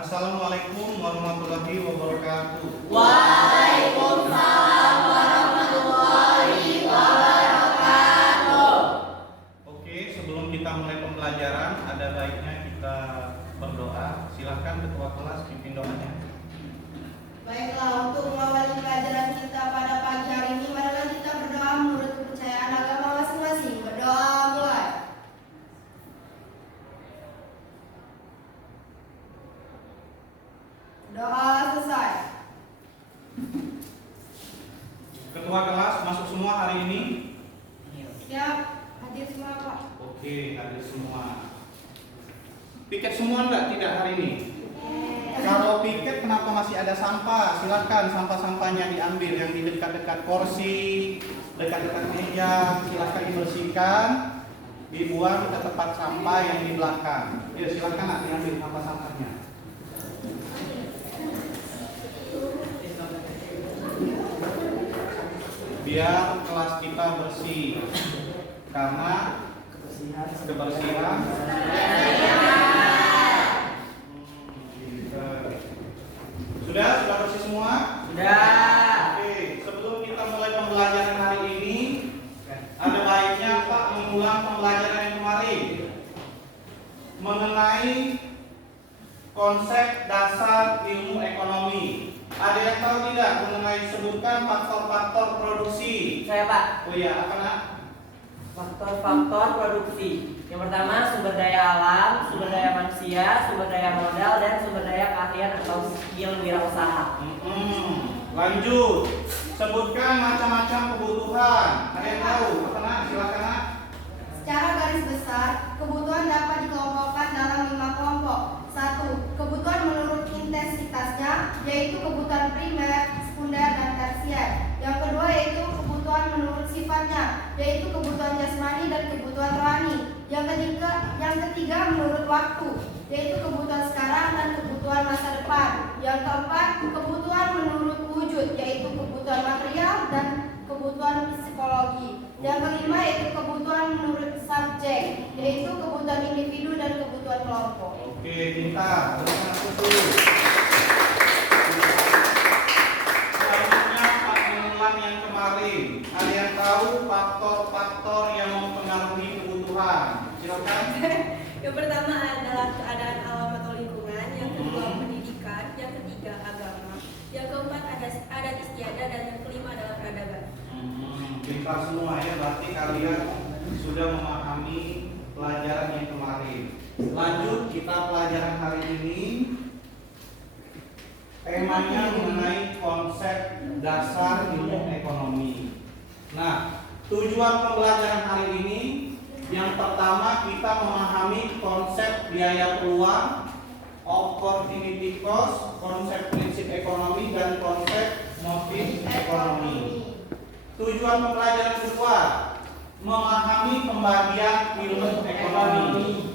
Assalamualaikum warahmatullahi wabarakatuh. Waalaikumsalam warahmatullahi wabarakatuh. Oke, sebelum kita mulai pembelajaran, ada baiknya kita berdoa. Silahkan ketua kelas pimpin doanya. Baiklah, untuk mengawali pelajaran kita pada pagi hari ini, marilah kita berdoa menurut kepercayaan agama masing-masing. Berdoa mulai. Doa selesai. Ketua kelas masuk semua hari ini? Siap, hadir semua Pak. Oke, hadir semua. Piket semua enggak? Tidak hari ini? Kalau piket kenapa masih ada sampah? Silahkan sampah-sampahnya diambil yang di dekat-dekat kursi, dekat-dekat meja, silahkan dibersihkan, dibuang ke tempat sampah yang di belakang. Ya, silahkan nak diambil sampah-sampahnya. Biar kelas kita bersih, karena kebersihan. Sudah bersih semua? Sudah. Oke, sebelum kita mulai pembelajaran hari ini, ada baiknya Pak mengulang pembelajaran yang kemarin mengenai konsep dasar ilmu ekonomi. Ada yang tahu tidak mengenai sebutkan faktor-faktor produksi? Saya Pak. Oh iya, apa nak? Faktor-faktor produksi. Yang pertama sumber daya alam, sumber daya manusia, sumber daya modal, dan sumber daya keahlian atau skill wirausaha. Lanjut. Sebutkan macam-macam kebutuhan. Ada yang tahu? Apa nak? Silakan nak. Secara garis besar, kebutuhan dapat dikelompokkan dalam 5 kelompok. 1. Kebutuhan menurut intensitasnya, yaitu kebutuhan primer, sekunder, dan tersier. Yang kedua yaitu kebutuhan menurut sifatnya, yaitu kebutuhan jasmani dan kebutuhan rohani. Yang ketiga menurut waktu, yaitu kebutuhan sekarang dan kebutuhan masa depan. Yang keempat, kebutuhan menurut wujud, yaitu kebutuhan material dan kebutuhan psikologi. Yang kelima yaitu kebutuhan menurut subjek, yaitu kebutuhan individu dan kebutuhan kelompok. Oke, pintar. Teruskan dulu. Selanjutnya Pak mengulang yang kemarin. Ada yang tahu faktor-faktor yang mempengaruhi kebutuhan? Silakan. Yang pertama adalah keadaan alam atau lingkungan, yang kedua pendidikan, yang ketiga agama, yang keempat adat istiadat, dan yang kelima adalah peradaban. Pintar semua ya, berarti kalian sudah memahami pelajaran yang kemarin. Lanjut kita pelajaran hari ini. Temanya mengenai konsep dasar ilmu ekonomi. Nah, tujuan pembelajaran hari ini yang pertama kita memahami konsep biaya peluang, opportunity cost, konsep prinsip ekonomi, dan konsep motif ekonomi. Tujuan pembelajaran kedua memahami pembagian ilmu ekonomi.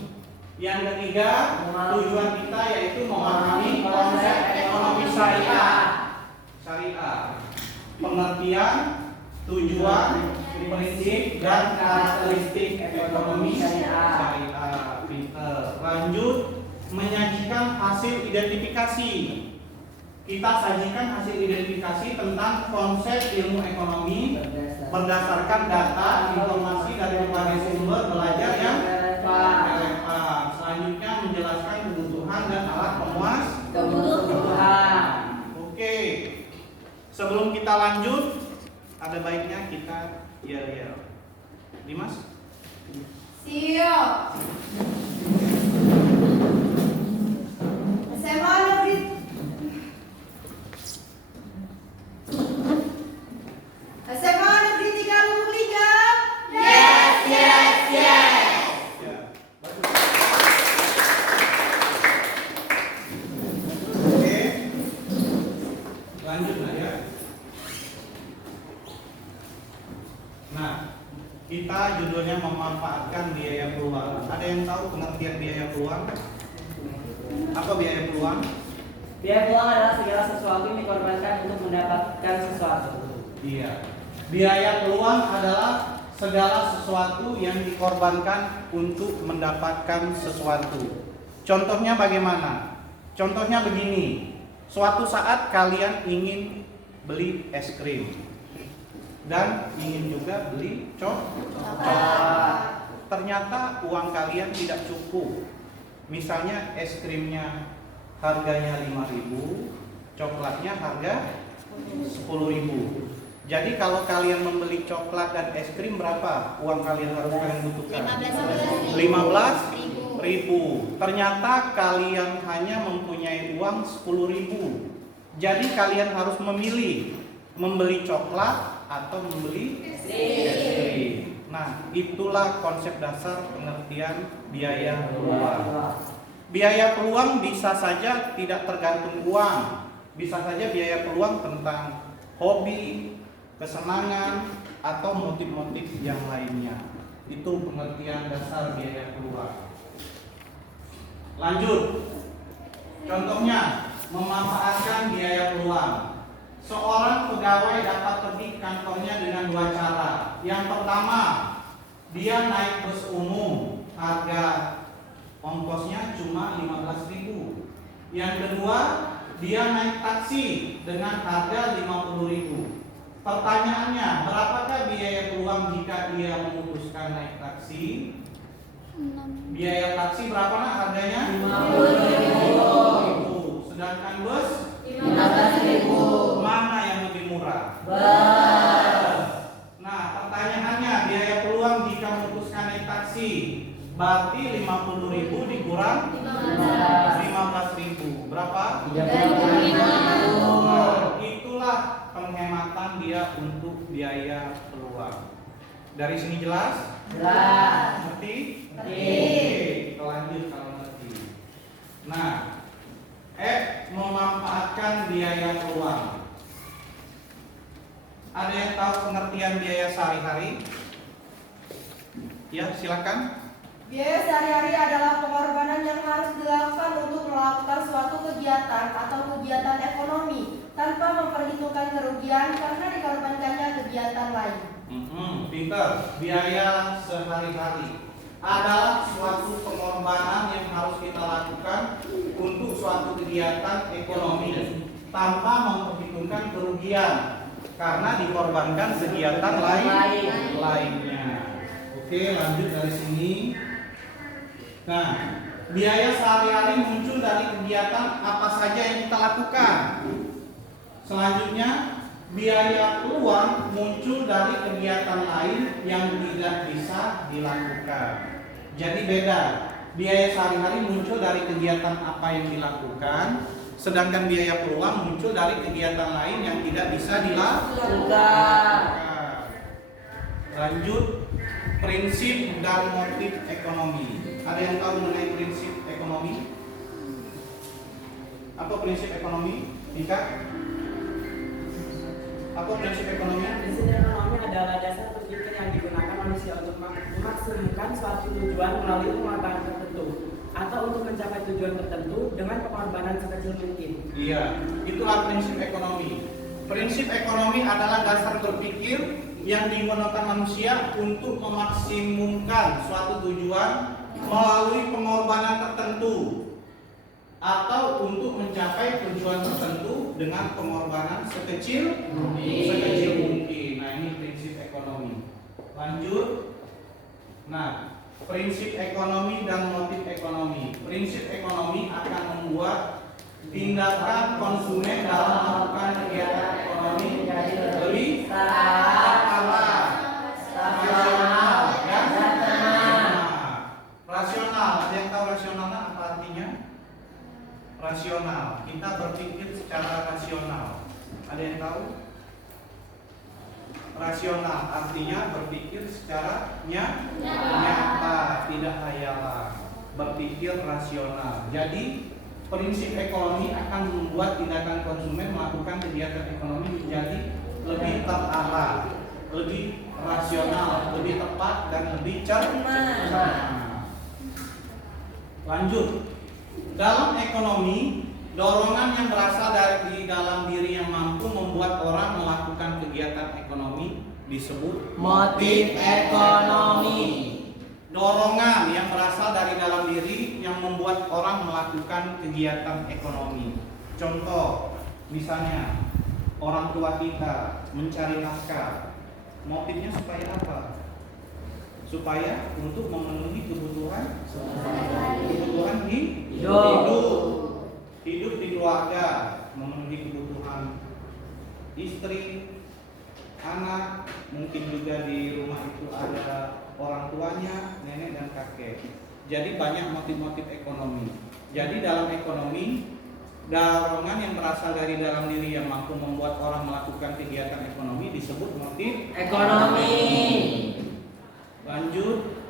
Yang ketiga tujuan kita yaitu memahami konsep ekonomi syariah. Pengertian, tujuan, prinsip, dan karakteristik ekonomi syariah. Pinter. Lanjut menyajikan hasil identifikasi. Kita sajikan hasil identifikasi tentang konsep ilmu ekonomi berdasarkan data informasi dari berbagai sumber belajar yang relevan. Selanjutnya menjelaskan kebutuhan dan alat pemuas kebutuhan. Oke. Sebelum kita lanjut, ada baiknya kita yel-yel. Dimas? Siap. SMA Negeri SMA Negeri 3 Lubuk Linggau. Ya. Oke. Lanjut lah ya. Nah, kita judulnya memanfaatkan biaya peluang. Ada yang tahu pengertian biaya peluang? Apa biaya peluang? Biaya peluang adalah segala sesuatu yang dikorbankan untuk mendapatkan sesuatu. Iya. Biaya peluang adalah segala sesuatu yang dikorbankan untuk mendapatkan sesuatu. Contohnya bagaimana? Contohnya begini, suatu saat kalian ingin beli es krim dan ingin juga beli coklat. Ternyata uang kalian tidak cukup. Misalnya es krimnya harganya 5.000, coklatnya harga 10.000. Jadi kalau kalian membeli coklat dan es krim, berapa uang kalian harus kalian butuhkan? 15.000. Ternyata kalian hanya mempunyai uang 10.000. Jadi kalian harus memilih membeli coklat atau membeli es krim. Nah, itulah konsep dasar pengertian biaya peluang. Biaya peluang bisa saja tidak tergantung uang. Bisa saja biaya peluang tentang hobi, kesenangan, atau motif-motif yang lainnya. Itu pengertian dasar biaya peluang. Lanjut. Contohnya, memanfaatkan biaya peluang. Seorang pegawai dapat pergi ke kantornya dengan dua cara. Yang pertama, dia naik bus umum, harga ongkosnya cuma 15.000. Yang kedua, dia naik taksi dengan harga 50.000. Pertanyaannya, berapakah biaya peluang jika dia memutuskan naik taksi? Biaya taksi berapa nak harganya? 50.000. Sedangkan bus 15.000. Mana yang lebih murah? Bus. Nah, pertanyaannya, biaya peluang jika memutuskan naik taksi, berarti 50.000 dikurang 15.000. Berapa? 35.000. Nah, itulah penghematan dia untuk biaya peluang. Dari sini jelas? Jelas. Ngerti? Ngerti. Oke, kita lanjut kalau ngerti. Nah, memanfaatkan biaya peluang. Ada yang tahu pengertian biaya sehari-hari? Ya, silakan. Biaya sehari-hari adalah pengorbanan yang harus dilakukan untuk melakukan suatu kegiatan atau kegiatan ekonomi tanpa memperhitungkan kerugian karena dikorbankannya kegiatan lain. Pinter. Biaya sehari-hari adalah suatu pengorbanan yang harus kita lakukan untuk suatu kegiatan ekonomi tanpa memperhitungkan kerugian karena dikorbankan kegiatan lainnya. Oke, lanjut dari sini. Nah, biaya sehari-hari muncul dari kegiatan apa saja yang kita lakukan. Selanjutnya, biaya peluang muncul dari kegiatan lain yang tidak bisa dilakukan. Jadi beda. Biaya sehari-hari muncul dari kegiatan apa yang dilakukan, sedangkan biaya peluang muncul dari kegiatan lain yang tidak bisa dilakukan. Lanjut, prinsip dan motif ekonomi. Ada yang tahu mengenai prinsip ekonomi? Apa prinsip ekonomi? Dika? Apa prinsip ekonomi? Prinsip ekonomi adalah dasar berpikir yang digunakan manusia untuk memaksimalkan suatu tujuan melalui pengorbanan tertentu atau untuk mencapai tujuan tertentu dengan pengorbanan sekecil mungkin. Iya, itulah prinsip ekonomi. Prinsip ekonomi adalah dasar berpikir yang digunakan manusia untuk memaksimumkan suatu tujuan melalui pengorbanan tertentu atau untuk mencapai tujuan tertentu dengan pengorbanan sekecil mungkin. Nah, ini prinsip ekonomi. Lanjut. Nah, prinsip ekonomi dan motif ekonomi. Prinsip ekonomi akan membuat tindakan konsumen dalam melakukan kegiatan ekonomi menjadi lebih terarah, rasional, dan rasional. Ada yang tahu rasional apa artinya? Rasional. Kita berpikir secara rasional. Ada yang tahu? Rasional artinya berpikir secara nyata, tidak hayalan. Berpikir rasional. Jadi prinsip ekonomi akan membuat tindakan konsumen melakukan kegiatan ekonomi menjadi lebih terarah, lebih rasional, lebih tepat dan lebih cermat. Lanjut. Dalam ekonomi, dorongan yang berasal dari dalam diri yang mampu membuat orang melakukan kegiatan ekonomi disebut Motif ekonomi. dorongan yang berasal dari dalam diri yang membuat orang melakukan kegiatan ekonomi. Contoh, misalnya orang tua kita mencari nafkah, motifnya supaya apa? Supaya untuk memenuhi kebutuhan hidup di keluarga, memenuhi kebutuhan istri, anak, mungkin juga di rumah itu ada orang tuanya, nenek dan kakek. Jadi banyak motif-motif ekonomi. Jadi dalam ekonomi, dorongan yang berasal dari dalam diri yang mampu membuat orang melakukan kegiatan ekonomi disebut motif Ekonomi. Lanjut,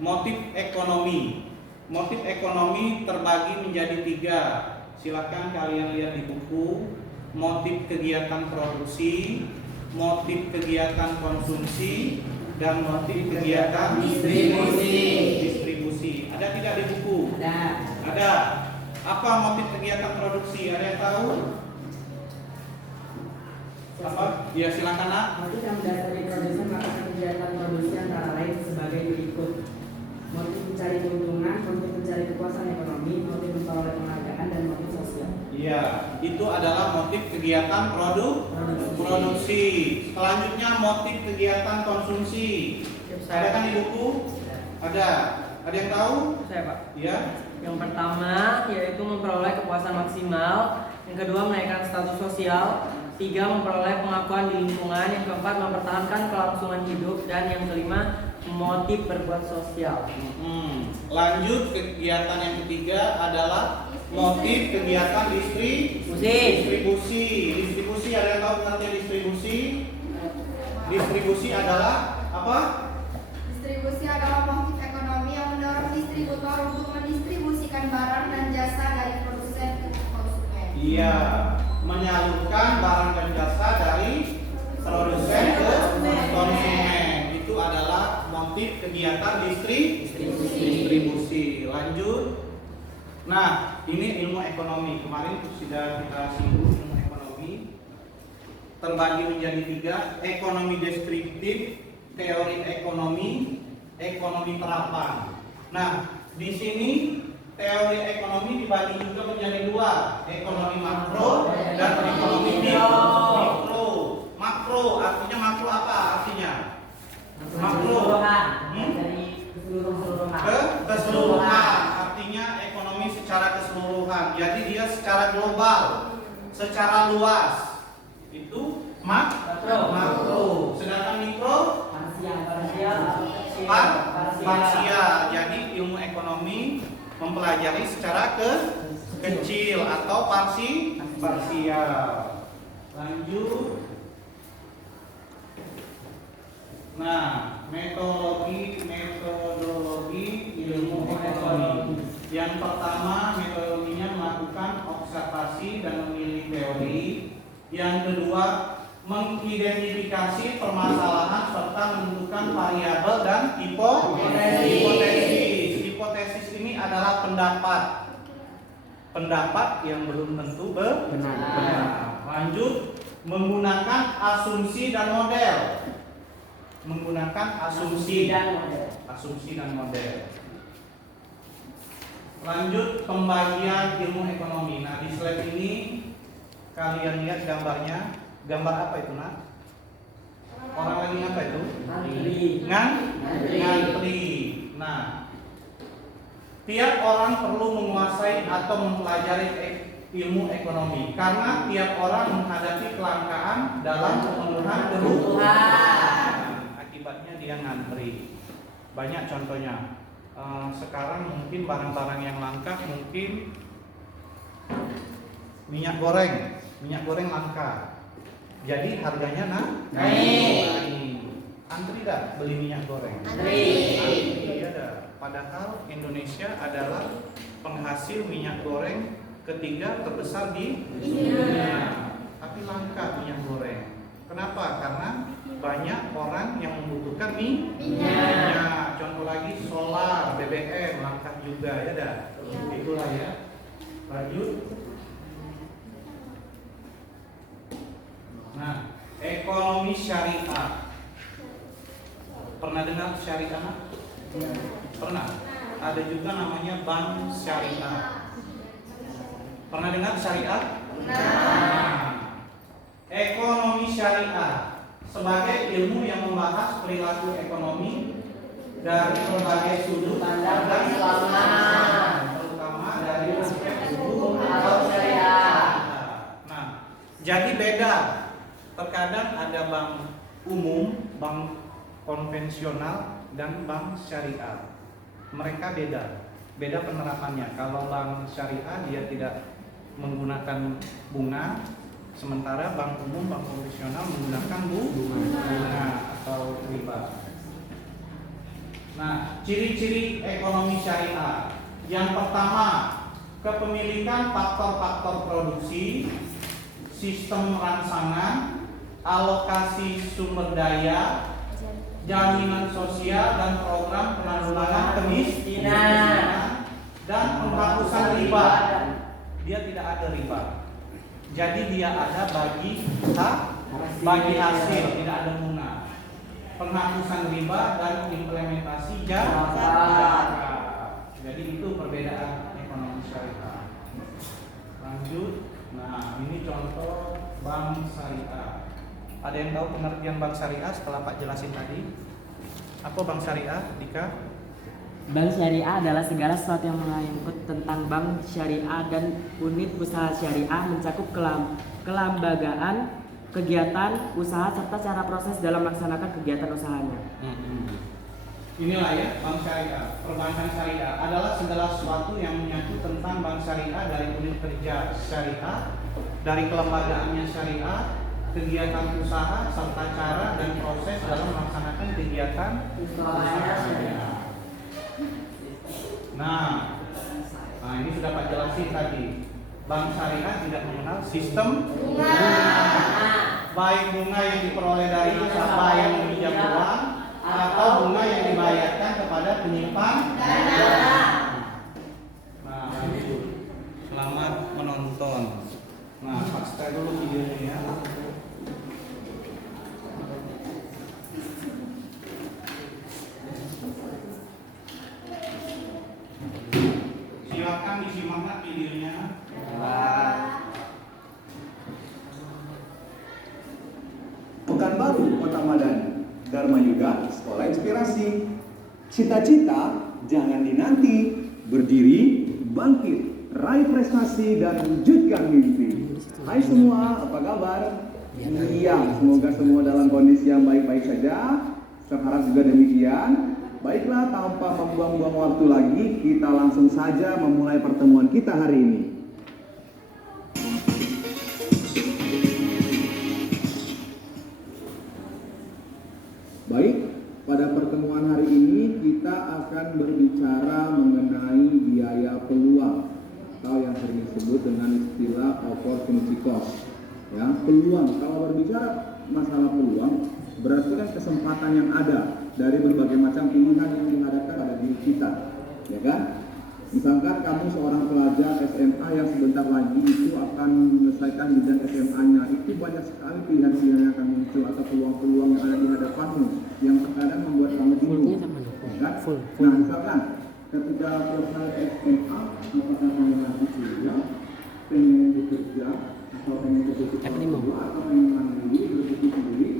motif ekonomi. Motif ekonomi terbagi menjadi 3. Silakan kalian lihat di buku. Motif kegiatan produksi, motif kegiatan konsumsi, dan motif kegiatan distribusi. Ada tidak di buku? Ada. Apa motif kegiatan produksi? Ada yang tahu? Apa? Ya silakan nak. Motif yang mendasari produsen melakukan kegiatan produksi antara lain sebagai berikut: motif mencari keuntungan, motif mencari kepuasan ekonomi, motif memperoleh penghargaan, dan motif sosial. Iya, itu adalah motif kegiatan produksi. Selanjutnya motif kegiatan konsumsi. Ada kan di buku? Ada. Ada yang tahu? Saya Pak. Iya. Yang pertama yaitu memperoleh kepuasan maksimal, yang kedua menaikkan status sosial, 3 memperoleh pengakuan di lingkungan, yang keempat mempertahankan kelangsungan hidup, dan yang kelima motif berbuat sosial. Lanjut, kegiatan yang ketiga adalah motif kegiatan distribusi. Distribusi ada yang tahu artinya distribusi? Distribusi adalah apa? Distribusi adalah motif ekonomi yang mendorong distributor untuk mendistribusikan barang dan jasa dari produsen ke konsumen. Iya, menyalurkan barang dan jasa dari produsen ke konsumen. Itu adalah motif kegiatan distribusi. Lanjut. Nah, ini ilmu ekonomi. Kemarin sudah kita singgung ilmu ekonomi. Terbagi menjadi 3: ekonomi deskriptif, teori ekonomi, ekonomi terapan. Nah, di sini teori ekonomi dibagi juga menjadi 2: ekonomi makro dan ekonomi mikro. Makro artinya makro apa artinya? Makro Dari keseluruhan. keseluruhan artinya ekonomi secara keseluruhan. Jadi dia secara global, secara luas. Itu makro. Sedangkan mikro parsial. Jadi ilmu ekonomi mempelajari secara kecil atau parsial. Lanjut. Nah, metodologi ilmu ekonomi. Yang pertama, metodologinya melakukan observasi dan memilih teori. Yang kedua, mengidentifikasi permasalahan serta menentukan variabel dan hipotesis. Hipotesis ini adalah pendapat yang belum tentu benar. Lanjut, menggunakan asumsi dan model. Asumsi dan model. Lanjut, pembagian ilmu ekonomi. Nah, di slide ini kalian lihat gambarnya. Gambar apa itu, Nak? Orang lagi apa itu? Ngantri. Nah, tiap orang perlu menguasai atau mempelajari ilmu ekonomi karena tiap orang menghadapi kelangkaan dalam pemenuhan kebutuhan. Akibatnya dia ngantri. Banyak contohnya. Sekarang mungkin barang-barang yang langka, mungkin minyak goreng langka. Jadi harganya naik. Antri dah beli minyak goreng. Antri ada. Padahal Indonesia adalah penghasil minyak goreng ketiga terbesar di dunia. Tapi langka minyak goreng. Kenapa? Karena banyak orang yang membutuhkan minyak. Contoh lagi solar, BBM langka juga ya dah. Itulah ya. Lanjut. Nah, ekonomi syariah. Pernah dengar syariah? Pernah. Ada juga namanya bank syariah. Pernah dengar syariah? Nah, ekonomi syariah sebagai ilmu yang membahas perilaku ekonomi dari berbagai sudut pandang Islam, terutama dari aspek hukum atau syariah. Nah, jadi beda. Terkadang ada bank umum, bank konvensional, dan bank syariah. Mereka beda penerapannya. Kalau bank syariah dia tidak menggunakan bunga, sementara bank umum, bank konvensional menggunakan bunga atau riba. Nah, ciri-ciri ekonomi syariah. Yang pertama, kepemilikan faktor-faktor produksi, sistem rangsangan, alokasi sumber daya, jaminan sosial dan program penanggulangan kemiskinan, dan penghapusan riba. Dia tidak ada riba. Jadi dia ada bagi hasil, tidak ada bunga. Penghapusan riba dan implementasi zakat. Jadi itu perbedaan ekonomi syariah. Lanjut. Nah, ini contoh bank syariah. Ada yang tahu pengertian bank syariah setelah Pak jelasin tadi? Apa bank syariah, Dika? Bank syariah adalah segala sesuatu yang menyangkut tentang bank syariah dan unit usaha syariah, mencakup kelembagaan, kegiatan, usaha, serta cara proses dalam melaksanakan kegiatan usahanya. Inilah ya bank syariah. Perbankan syariah adalah segala sesuatu yang menyangkut tentang bank syariah, dari unit kerja syariah, dari kelembagaannya syariah, kegiatan usaha, serta cara dan proses dalam melaksanakan kegiatan usaha syariah. Nah, ini sudah Pak jelasin tadi. Bank syariah tidak mengenal sistem bunga, baik bunga yang diperoleh dari nasabah yang meminjam uang atau bunga yang dibayarkan kepada penyimpan dana. Nah, lanjut. Selamat menonton. Nah, Pak stay dulu videonya ya. Silakan disimak videonya. Pekanbaru, Kota Madani. Dharma Yuga, Sekolah Inspirasi. Cita-cita jangan dinanti, berdiri, bangkit, raih prestasi dan wujudkan mimpi. Hai semua, apa kabar? Iya, semoga semua dalam kondisi yang baik-baik saja. Terharap juga demikian. Baiklah, tanpa membuang-buang waktu lagi, kita langsung saja memulai pertemuan kita hari ini. Baik, pada pertemuan hari ini kita akan berbicara mengenai biaya peluang atau yang sering disebut dengan istilah opportunity cost. Ya, peluang. Kalau berbicara masalah peluang, berarti kan kesempatan yang ada dari berbagai macam pilihan yang dihadapkan pada diri kita, ya kan? Misalkan kamu seorang pelajar SMA yang sebentar lagi itu akan menyelesaikan jenjang SMA-nya, itu banyak sekali pilihan-pilihan yang akan muncul atau peluang-peluang yang ada di hadapanmu yang terkadang membuat kamu bingung, ya kan? Nah, misalkan ketika selesai SMA, apakah kamu lagi kuliah, pengen bekerja, atau pengen bekerja atau pengen mandiri, bekerja sendiri,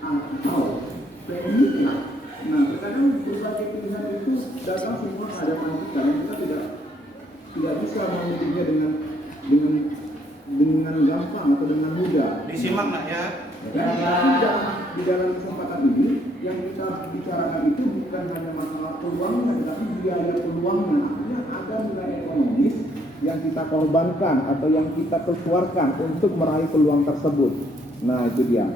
atau pengen nikah. Nah, terkadang berbagai pilihan itu datang semua ke hadapan kita dan kita tidak bisa memilihnya dengan gampang atau dengan mudah. Disimak nak ya. Di dalam kesempatan ini yang kita bicarakan itu bukan hanya masalah peluangnya, tetapi biaya peluangnya. Artinya ada nilai ekonomis yang kita korbankan atau yang kita keluarkan untuk meraih peluang tersebut. Nah, itu dia.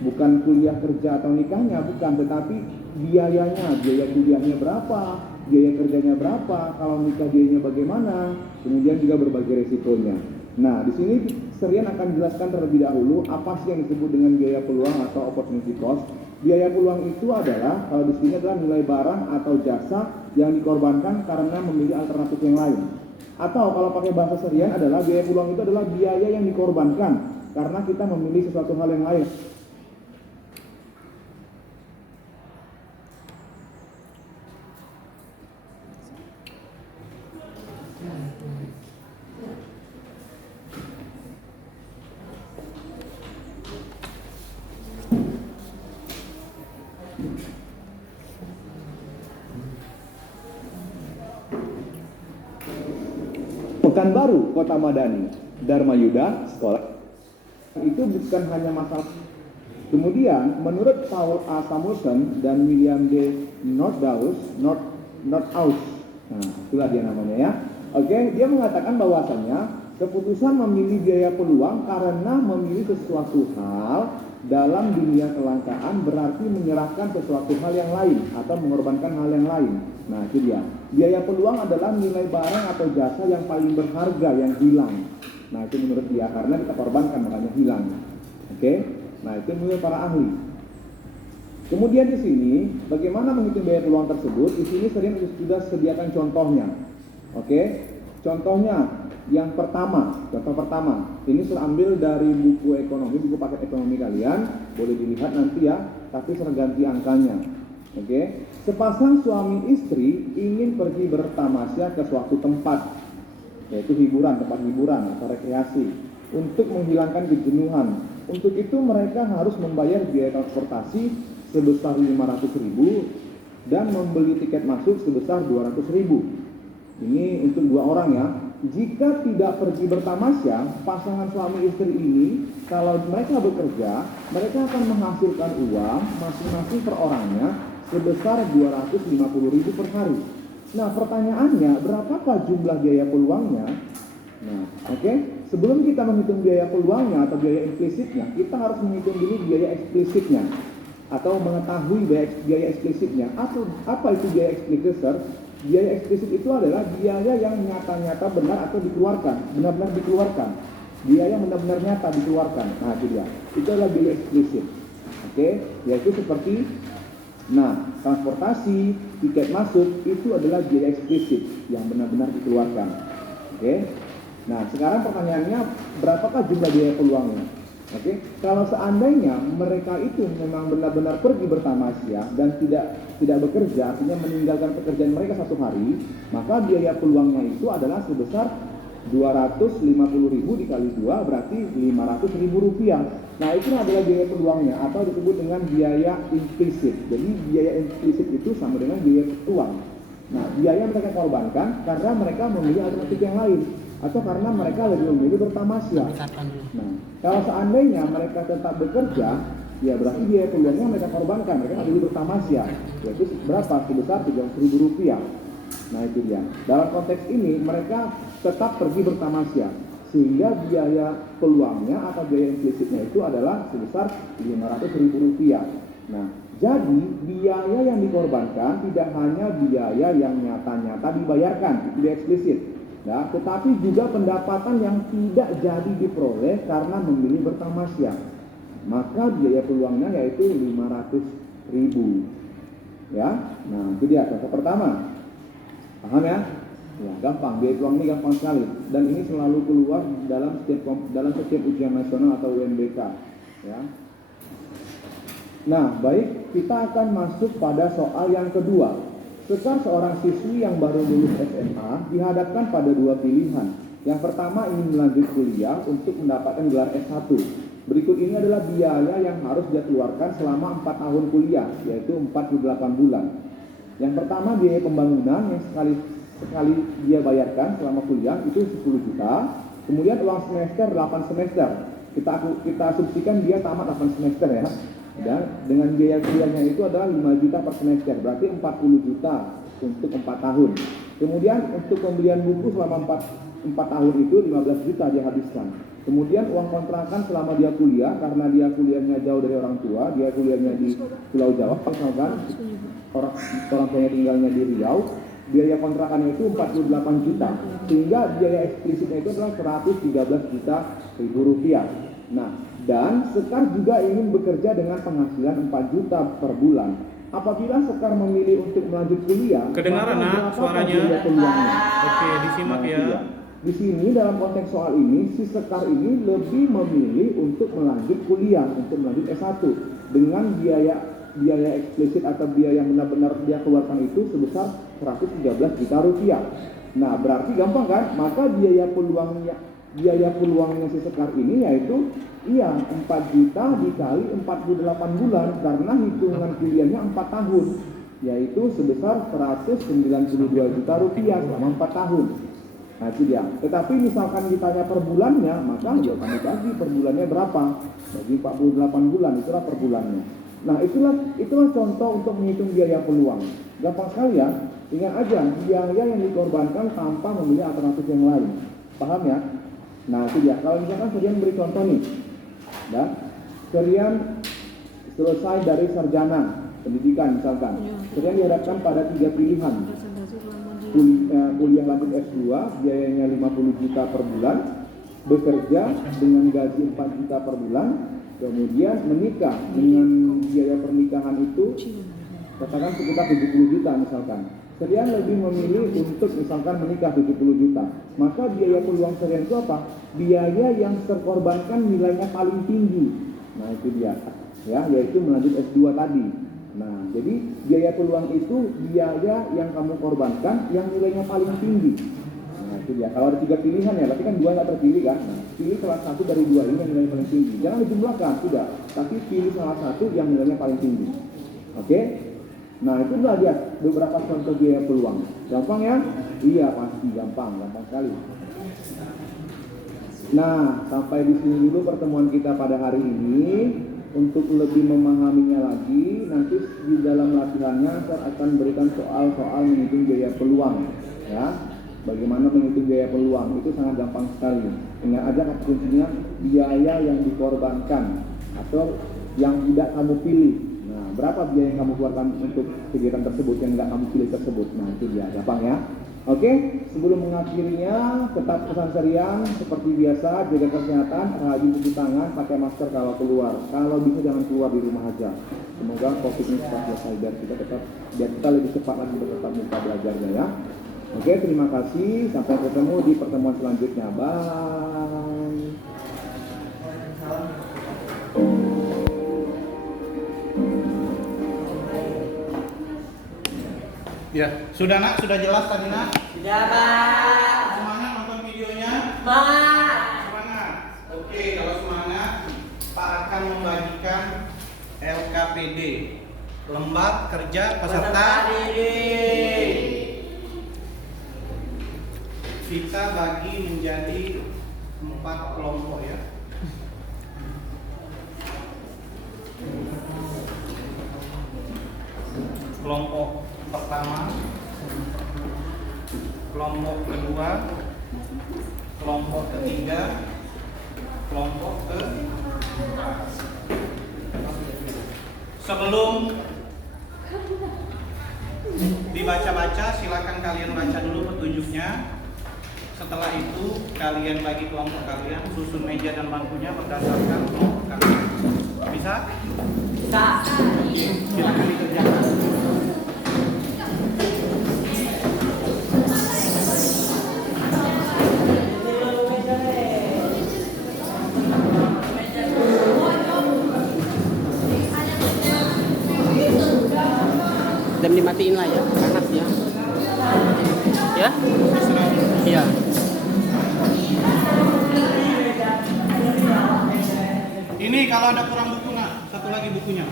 Bukan kuliah, kerja atau nikahnya, bukan, tetapi biayanya, biaya kuliahnya berapa, biaya kerjanya berapa, kalau nikah biayanya bagaimana, kemudian juga berbagai resikonya. Nah, di sini Serian akan jelaskan terlebih dahulu apa sih yang disebut dengan biaya peluang atau opportunity cost. Biaya peluang itu adalah, kalau di sini adalah nilai barang atau jasa yang dikorbankan karena memilih alternatif yang lain. Atau kalau pakai bahasa Serian adalah biaya peluang itu adalah biaya yang dikorbankan karena kita memilih sesuatu hal yang lain. Pekanbaru, Kota Madani, Dharma Yuda, sekolah. Itu bukan hanya masalah. Kemudian, menurut Paul A. Samuelson dan William D. Nordhaus, nah, itulah dia namanya ya. Oke, dia mengatakan bahwasanya keputusan memilih biaya peluang karena memilih sesuatu hal dalam dunia kelangkaan berarti menyerahkan sesuatu hal yang lain atau mengorbankan hal yang lain. Nah, itu dia. Biaya peluang adalah nilai barang atau jasa yang paling berharga yang hilang. Nah, itu menurut dia karena kita korbankan makanya hilang. Oke? Nah, itu menurut para ahli. Kemudian di sini, bagaimana menghitung biaya peluang tersebut? Di sini sering sudah sediakan contohnya. Oke? Contohnya yang pertama, contoh pertama, ini saya ambil dari buku ekonomi, buku paket ekonomi kalian, boleh dilihat nanti ya, tapi saya ganti angkanya. Oke, sepasang suami istri ingin pergi bertamasya ke suatu tempat, yaitu hiburan, tempat hiburan atau rekreasi, untuk menghilangkan kejenuhan. Untuk itu mereka harus membayar biaya transportasi sebesar 500.000 dan membeli tiket masuk sebesar 200.000. Ini untuk 2 orang ya. Jika tidak pergi bertamasya, pasangan suami istri ini kalau mereka bekerja, mereka akan menghasilkan uang masing-masing per orangnya sebesar 250.000 per hari. Nah, pertanyaannya, berapakah jumlah biaya peluangnya? Nah, oke. Sebelum kita menghitung biaya peluangnya atau biaya implisitnya, kita harus menghitung dulu biaya eksplisitnya atau mengetahui biaya eksplisitnya. Apa itu biaya eksplisit? Biaya eksplisit itu adalah biaya yang nyata-nyata benar atau dikeluarkan, benar-benar dikeluarkan. Biaya yang benar-benar nyata dikeluarkan. Nah, itu dia. Itu adalah biaya eksplisit. Oke, yaitu seperti transportasi, tiket masuk itu adalah biaya eksplisit yang benar-benar dikeluarkan. Oke. Nah, sekarang pertanyaannya, berapakah jumlah biaya peluangnya? Oke, kalau seandainya mereka itu memang benar-benar pergi bertamasya dan tidak bekerja, artinya meninggalkan pekerjaan mereka 1 hari, maka biaya peluangnya itu adalah sebesar 250.000 dikali 2 berarti 500.000 rupiah. Nah, itu adalah biaya peluangnya atau disebut dengan biaya implisit. Jadi biaya implisit itu sama dengan biaya peluang. Nah, biaya yang mereka korbankan karena mereka memilih alternatif yang lain atau karena mereka lebih memilih bertamasya. Nah, kalau seandainya mereka tetap bekerja, ya berarti biaya peluangnya mereka korbankan, mereka memilih bertamasya, yaitu berapa? Sebesar 300.000 rupiah. Nah, itu dia. Dalam konteks ini mereka tetap pergi bertamasya, sehingga biaya peluangnya atau biaya implisitnya itu adalah sebesar 500.000 rupiah. Nah, jadi biaya yang dikorbankan tidak hanya biaya yang nyata-nyata dibayarkan, itu biaya eksplisit. Ya, tetapi juga pendapatan yang tidak jadi diperoleh karena memilih bertamasya. Maka biaya peluangnya yaitu 500.000. Ya, nah itu dia contoh pertama. Paham ya? Ya, gampang. Biaya peluang ini gampang sekali. Dan ini selalu keluar dalam setiap ujian nasional atau UNBK. Ya. Nah, baik, kita akan masuk pada soal yang kedua. Seorang siswi yang baru lulus SMA dihadapkan pada 2 pilihan. Yang pertama ingin melanjut kuliah untuk mendapatkan gelar S1. Berikut ini adalah biaya yang harus dia keluarkan selama 4 tahun kuliah, yaitu 48 bulan. Yang pertama biaya pembangunan yang sekali dia bayarkan selama kuliah itu 10 juta. Kemudian uang semester 8 semester. Kita asumsikan dia tamat 8 semester ya. Dan dengan biaya kuliahnya itu adalah 5 juta per semester, berarti 40 juta untuk 4 tahun. Kemudian untuk pembelian buku selama 4 tahun itu 15 juta dia habiskan. Kemudian uang kontrakan selama dia kuliah, karena dia kuliahnya jauh dari orang tua, dia kuliahnya di Pulau Jawa, misalkan orang tuanya tinggalnya di Riau, biaya kontrakannya itu 48 juta, sehingga biaya eksplisitnya itu adalah 113 juta rupiah. Nah, dan Sekar juga ingin bekerja dengan penghasilan 4 juta per bulan. Apabila Sekar memilih untuk melanjut kuliah, kedengaran nak suaranya? Oke, disimak ya. Di sini dalam konteks soal ini, si Sekar ini lebih memilih untuk melanjut kuliah, untuk melanjut S1 dengan biaya eksplisit atau biaya yang benar-benar dia keluarkan itu sebesar 113 juta rupiah. Nah, berarti gampang kan? Maka biaya peluangnya si Sekar ini yaitu 4 juta dikali 48 bulan karena hitungan kuliahnya 4 tahun, yaitu sebesar 192 juta rupiah selama 4 tahun. Nah itu dia. Tetapi misalkan ditanya per bulannya, maka ya kamu bagi per bulannya berapa. Bagi 48 bulan, itulah per bulannya. Nah itulah contoh untuk menghitung biaya peluang. Gampang sekali ya. Ingat aja, biaya yang dikorbankan tanpa memilih alternatif yang lain. Paham ya? Nah itu dia. Kalau misalkan Serian beri contoh nih, ya, Serian selesai dari sarjana pendidikan misalkan, Serian dihadapkan pada 3 pilihan. Kuliah lanjut S2, biayanya 50 juta per bulan, bekerja dengan gaji 4 juta per bulan, kemudian menikah dengan biaya pernikahan itu katakan sekitar 70 juta misalkan. Serian lebih memilih untuk misalkan menikah 70 juta. Maka biaya peluang Serian itu apa? Biaya yang terkorbankan nilainya paling tinggi. Nah itu dia, ya, yaitu melanjut S2 tadi. Nah jadi biaya peluang itu biaya yang kamu korbankan yang nilainya paling tinggi. Nah itu dia. Kalau ada 3 pilihan ya, tapi kan 2 nggak terpilih kan. Nah, pilih salah satu dari 2 ini yang nilainya paling tinggi. Jangan dijumlahkan, tidak. Tapi pilih salah satu yang nilainya paling tinggi. Oke? Nah itu adalah dia beberapa contoh biaya peluang. Gampang ya? Iya pasti gampang sekali. Nah sampai di sini dulu pertemuan kita pada hari ini. Untuk lebih memahaminya lagi, nanti di dalam latihannya saya akan berikan soal-soal menghitung biaya peluang. Ya, bagaimana menghitung biaya peluang itu sangat gampang sekali. Ingat aja kata kuncinya biaya yang dikorbankan atau yang tidak kamu pilih. Nah, berapa biaya yang kamu keluarkan untuk kegiatan tersebut yang tidak kamu pilih tersebut. Nah, itu dia, gampang ya. Oke, sebelum mengakhirinya, tetap pesan Serian seperti biasa, jaga kesehatan, rajin cuci tangan, pakai masker kalau keluar. Kalau bisa jangan keluar di rumah aja. Semoga COVID ini cepat selesai biar kita lebih cepat lagi bertatap muka belajarnya ya. Oke, terima kasih. Sampai ketemu di pertemuan selanjutnya. Bye. Ya, sudah nak, sudah jelas tadi nak? Sudah, Pak. Semangat nonton videonya? Semangat. Semangat. Oke, kalau semangat, Pak akan membagikan LKPD, lembar kerja peserta didik. Kita bagi menjadi 4 kelompok ya. Kelompok pertama, kelompok kedua, kelompok ketiga, kelompok keempat. Sebelum dibaca-baca, silakan kalian baca dulu petunjuknya. Setelah itu kalian bagi kelompok kalian, susun meja dan bangkunya berdasarkan kelompok kalian. Bisa? Bisa. Silakan dikerjakan. Dan dimatiin lah ya, panas ya. Ya? Iya. Ini kalau ada kurang buku nak, satu lagi bukunya.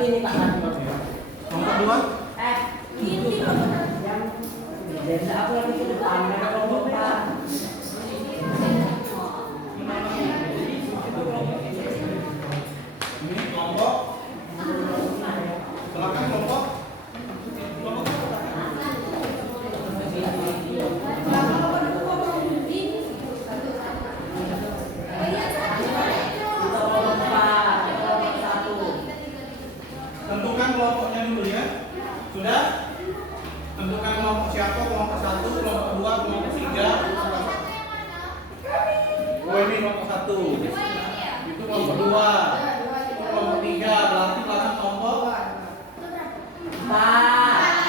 ini Pak. Kelompok 2. Yang biasa aku lagi ke depan, kelompok Pak. Ini kelompok. Silakan kelompok. Tentukan kelompoknya dulu ya. Sudah? Tentukan kelompok siapa, kelompok 1, kelompok 2, kelompok 3. Oh ini kelompok 1. Itu kelompok 2. Kelompok 3 berarti belakang kelompok 4.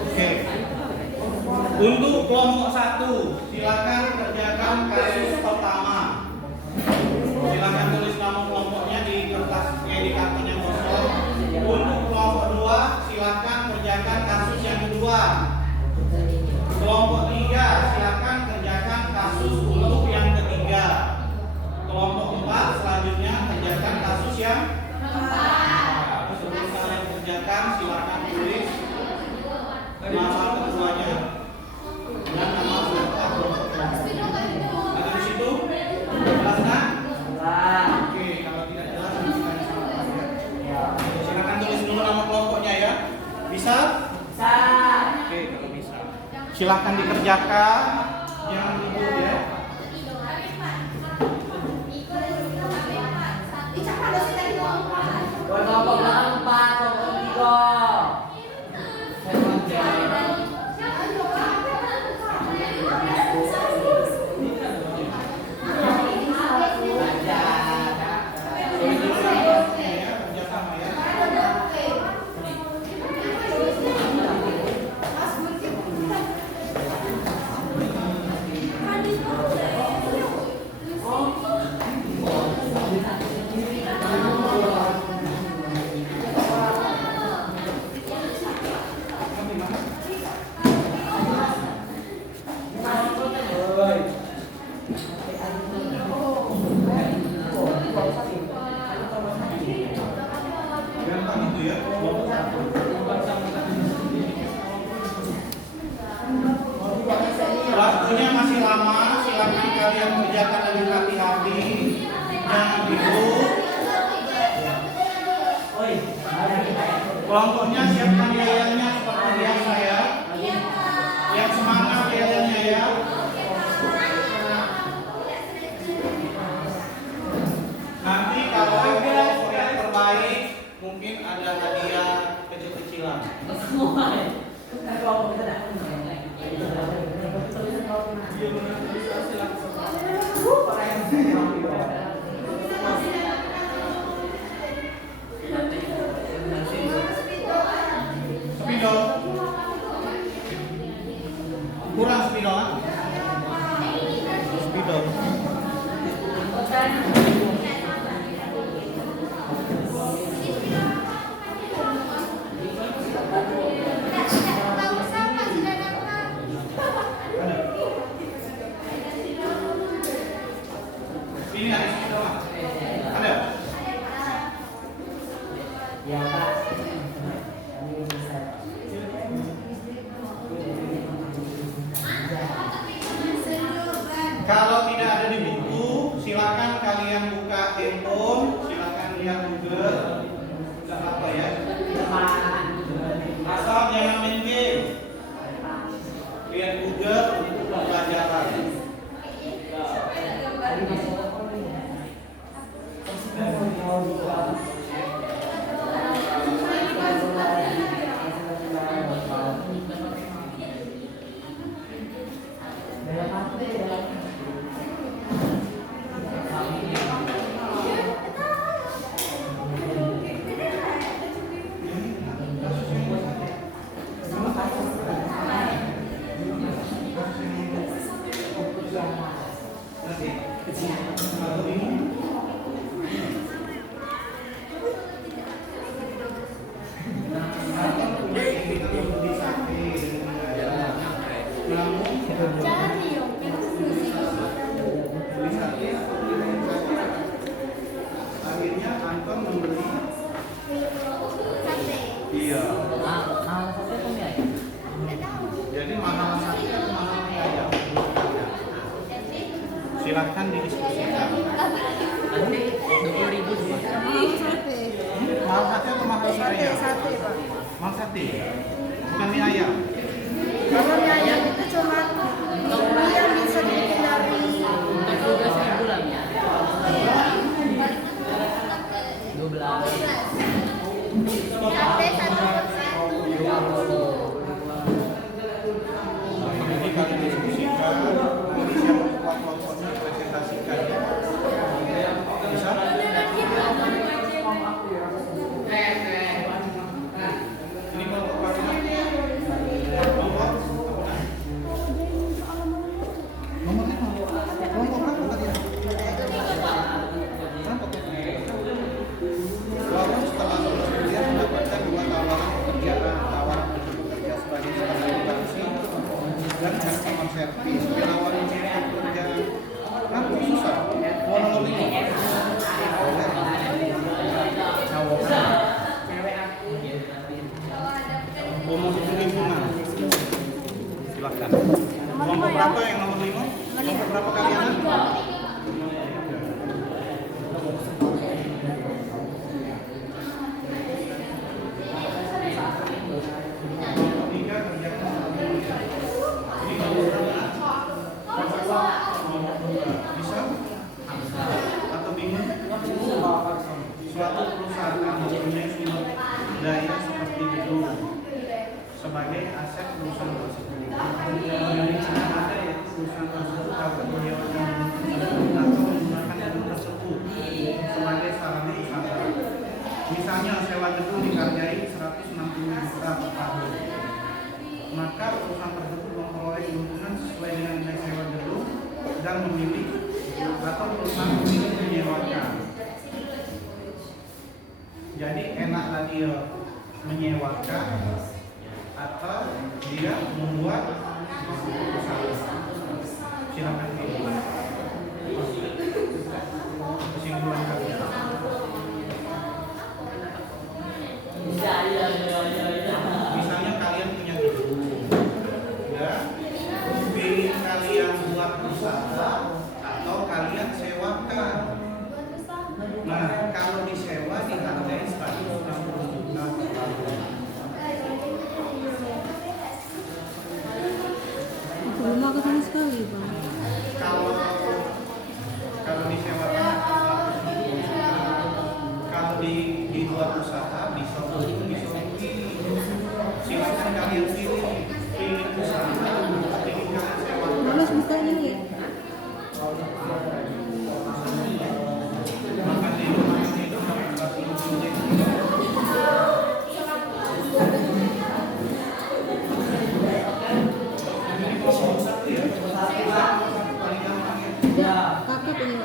Oke. Untuk kelompok 1, silakan kerjakan kasus pertama. Silakan tulis nama kelompoknya di kertasnya di karton yang kosong. Untuk kelompok 2, silakan kerjakan kasus yang kedua. Kelompok 3, silakan kerjakan kasus untuk yang ketiga. Kelompok 4, selanjutnya kerjakan kasus yang keempat. Sebelum kalian kerjakan, silakan tulis nama keduanya dan nama kelompok. Ada di situ? Jelas kan? Oke, kalau tidak jelas silakan sampaikan ya. Silakan tulis dulu nama kelompoknya ya. Bisa? Bisa. Oke, kalau bisa. Silakan dikerjakan. Jangan ribut ya. Kelompok belakang 4, kelompok Gampang itu ya. Waktunya masih lama, silakan kalian kerjakan dengan hati-hati. Jangan ribut. Kelompoknya siapkan yayanya seperti biasa ya. Yang semangat yayanya ya. Nanti kalau kelompok yang terbaik mungkin ada hadiah kecil-kecilan. Spidol. Kurang spidol. Spidol. Ini ada spidol. Ada? Ya Pak. Kalau tidak ada di buku, silakan kalian buka handphone, silakan lihat Google. Tidak apa ya. Asal jangan main game. Lihat Google untuk pembelajaran. Iya. Mahal sate atau mie ayam? Jadi mahal sate atau mahal mie ayam? Silahkan didiskusikan. Nanti 20.000 sih. Mahal sate atau mahal mie ayam? Sate, Pak. Mahal sate, bukan mie ayam. Kalau mie ayam itu cuma mie yang bisa dibikin dari 12.000 lah mie. 12. sate 1/1 20. Jadi kalian diskusikan, nanti siapa kelompok-kelompoknya presentasikan ya. Bisa? Ini kelompok berapa? Kelompok? Nomor 5. Kelompok berapa tadi ya? Lalu setelah lulus kuliah mendapatkan 2 tawaran pekerjaan, tawaran untuk bekerja sebagai staff akuntansi dan customer service. Ditawarin untuk pekerjaan, kan susah. Mau nomor 5? Mau masuk ke lingkungan? Silakan. Kelompok berapa yang nomor 5? Kelompok berapa kalian? Bisa? Atau bingung? Suatu perusahaan mempunyai sumber daya seperti gedung sebagai aset perusahaan tersebut. Yang ada yaitu perusahaan tersebut dapat menyewakan atau menggunakan gedung tersebut sebagai sarana usaha. Misalnya sewa gedung dihargai 160 juta per tahun. Maka perusahaan tersebut memperoleh keuntungan sesuai dengan nilai sewa gedung dan memilih atau perusahaan memilih menyewakan. Jadi enaklah dia menyewakan atau dia membuat usaha. Silakan pilih. Kesimpulan kalian. Misalnya kalian punya gedung, ya, pilih kalian buat usaha atau kalian sewakan. Nah, kalau disewa dihargai 160 juta per tahun. Belum aku sama sekali, Bang. Kalau disewakan, kalau dibuat usaha bisa untung, bisa rugi. Silakan kalian pilih usaha, pilih kalian sewakan. Bagus bisa ini. Makan hidup, kasih untung. Kakak punya.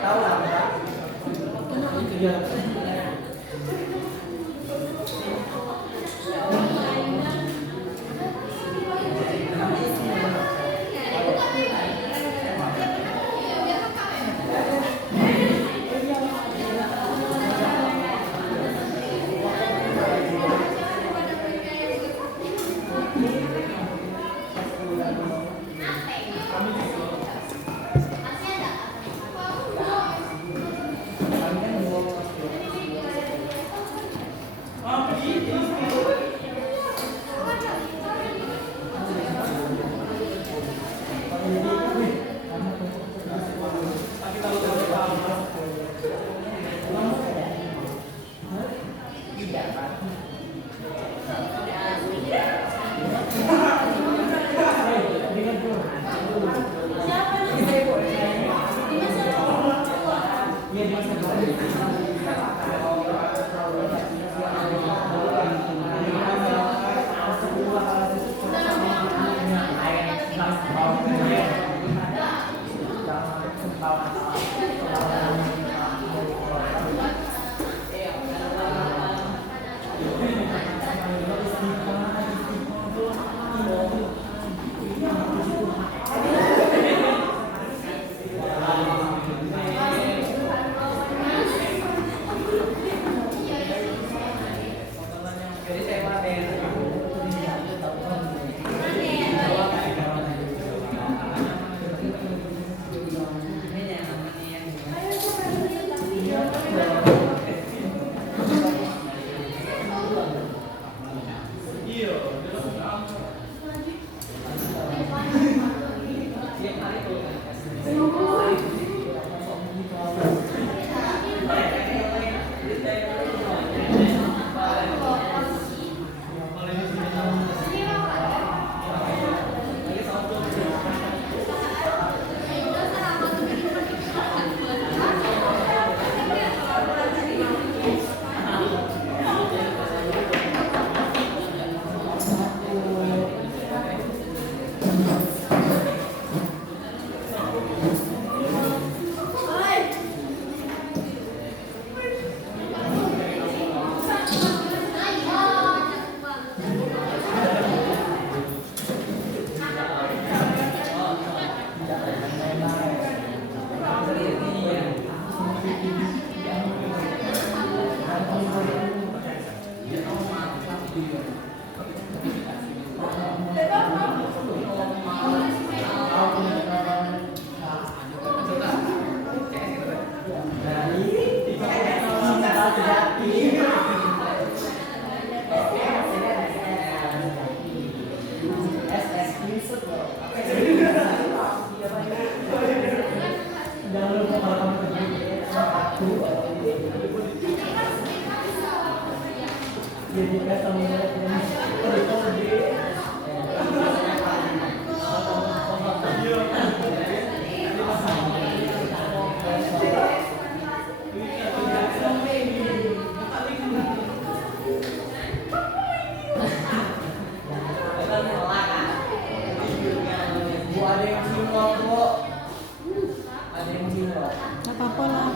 Jadi saya pamer. Gak apa-apa lah.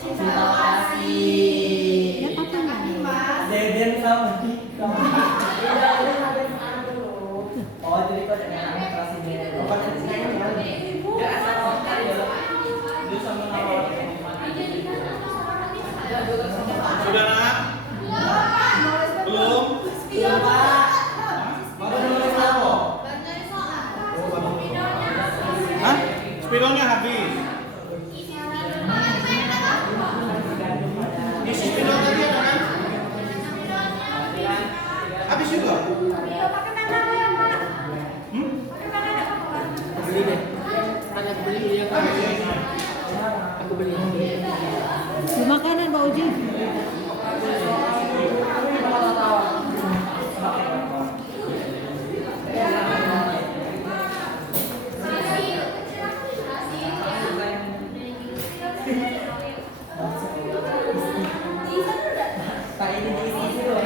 Terima kasih. Ya apa lah. Deden sama Dika. Oh, jadi kok dengan kelas ini. Oh, kan di sini kan. Ya, sama sekali ya. Dia sama nama. Sudah nak? Belum? Belum, Pak. Mau nulis apa? Hah? Spidolnya habis. Isi spidol tadi ada kan? Habis juga? Beli deh. Kan aku beli ya kan. Aku beli. Di makanan Pak Uji. Pak ini diisi dulu.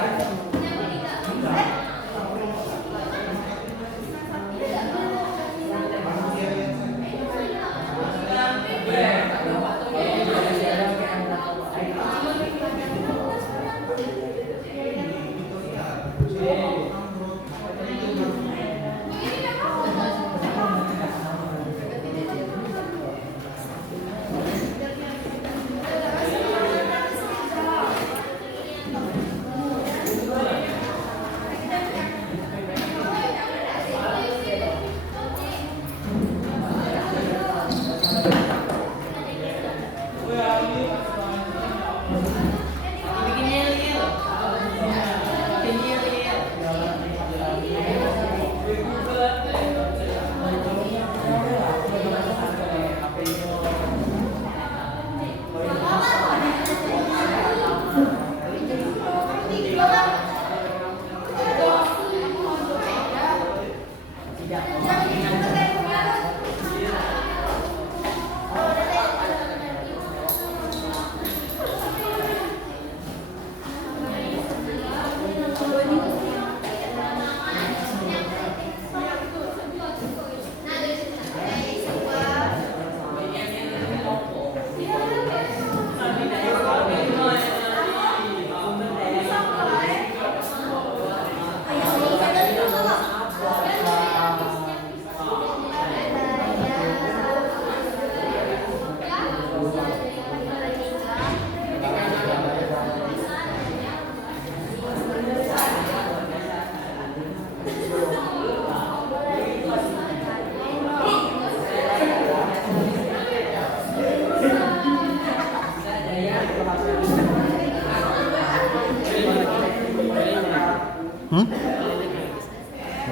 Oh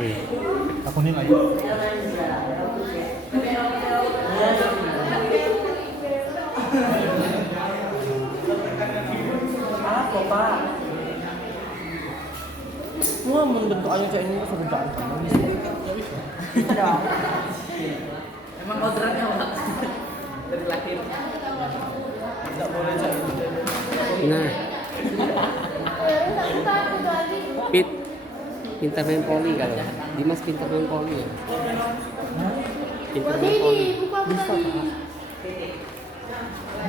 iya. Aku nilai. Apa pak? Wah, membentuk aja kayak ini kerjaan kamu bisa. Ada. Emang kodratnya pak? Dari lahir. Tidak boleh cari. Nah, Pit, pintar main poli kalau Dimas pintar main poli ya. Pintar main poli. Bisa pak.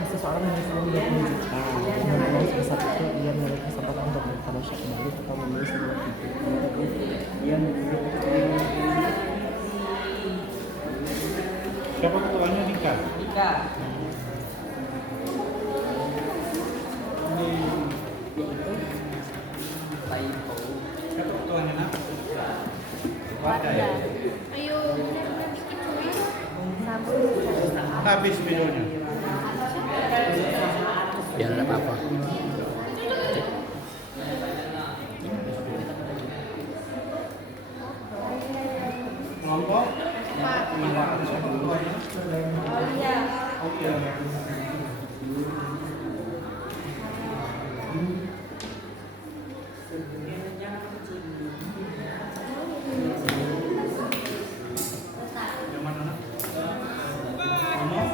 Seseorang yang selalu berjuta dengan uang sebesar itu ia memiliki kesempatan untuk memperoleh kembali atau memilih sebuah hidup. Ia Siapa ketuanya Dika? Dika. Siapa ketuanya nak? Warga ya? Habis videonya. Biar ada apa-apa. Kelompok? Siapa ketuanya? Oh iya. Yang mana nak? Ngomong?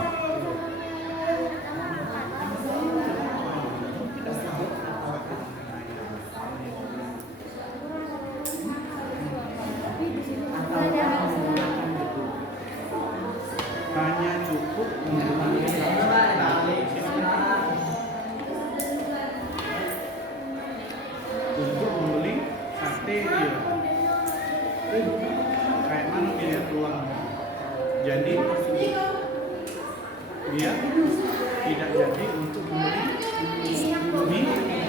Hanya cukup untuk membeli sate dia. Kayak mana pilihan peluang? Jadi dia tidak jadi untuk membeli mie.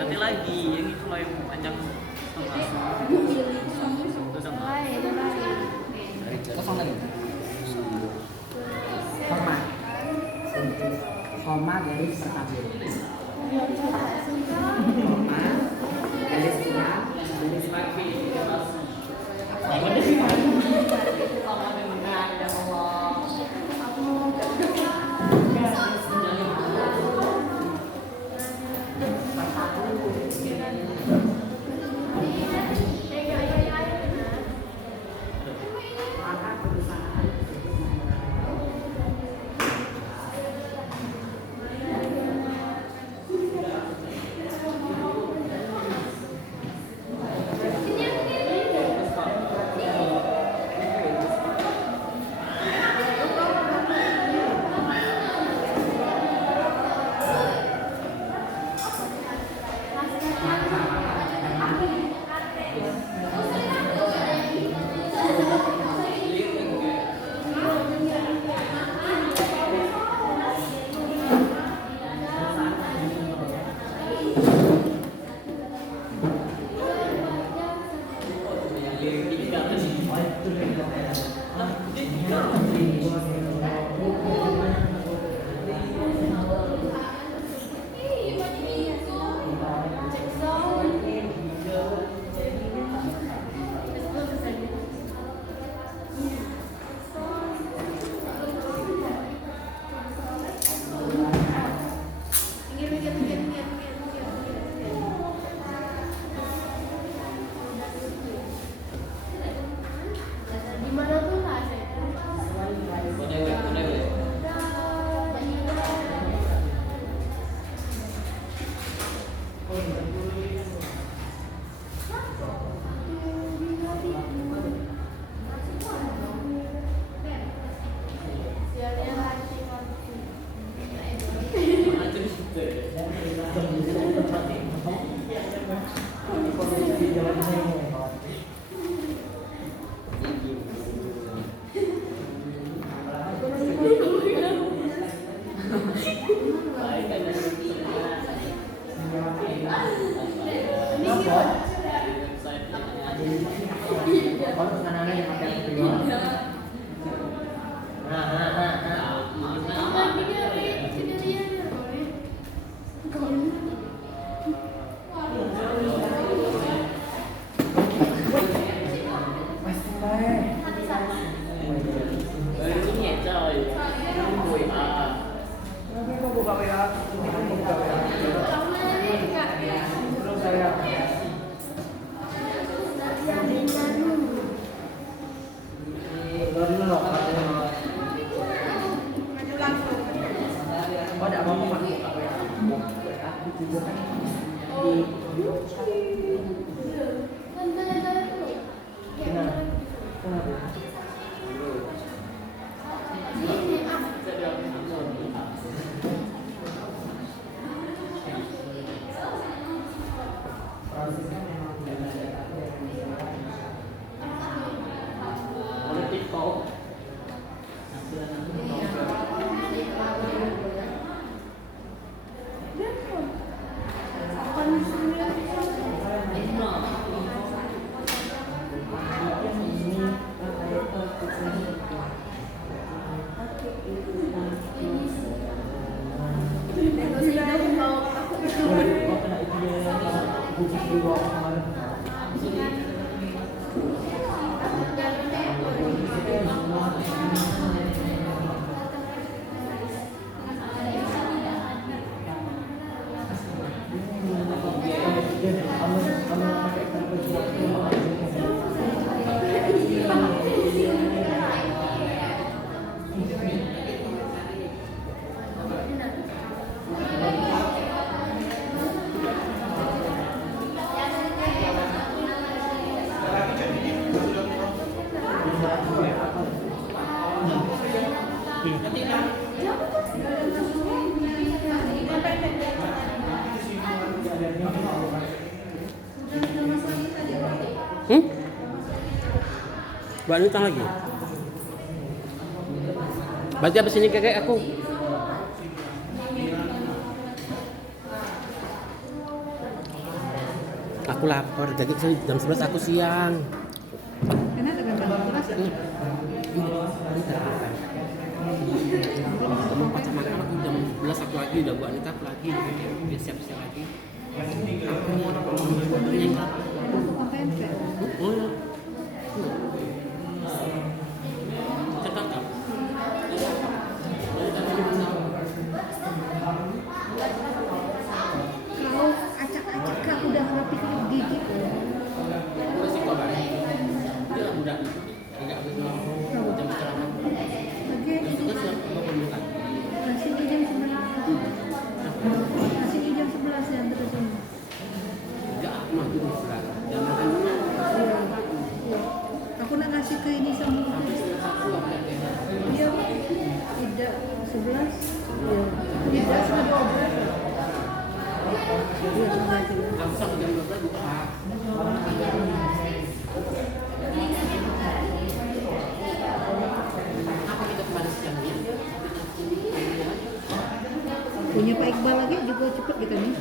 Nanti lagi yang itu loh yang panjang. Kosong lagi. Koma garis pertama. Koma garis kurang garis bagi. Buat utang lagi. Berarti abis ini kakek aku. Aku lapar, jadi jam 11 aku siang. Enak dengan beras. Kamu pacar makan aku jam 11 aku lagi, udah buat nikah aku lagi, biar siap-siap lagi. Oh ya. Kau acak-acak kau udah rapi gigi. Nasi jam 11 yang terus ini. Aku nak ngasih ke ini sama dia tidak 11 ya tidak 12 punya Pak Iqbal lagi juga cepet gitu nih.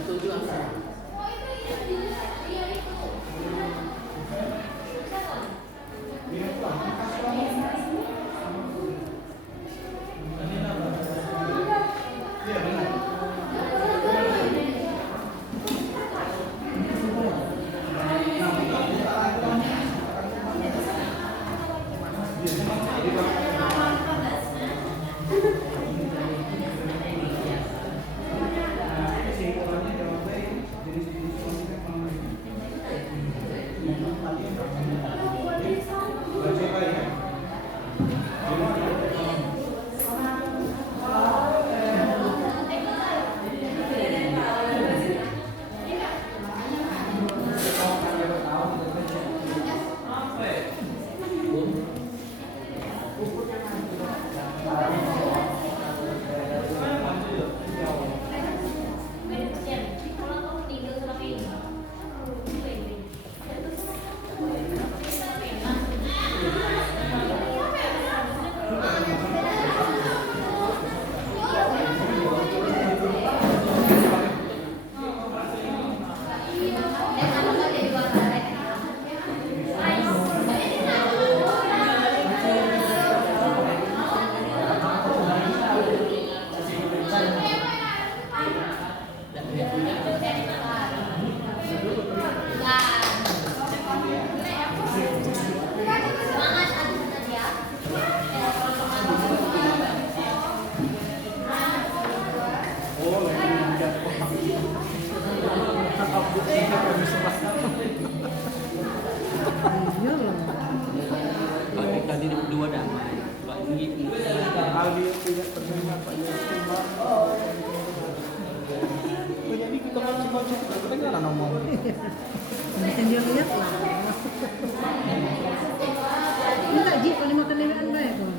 lah Ji, kalau makan lewean banyak kok.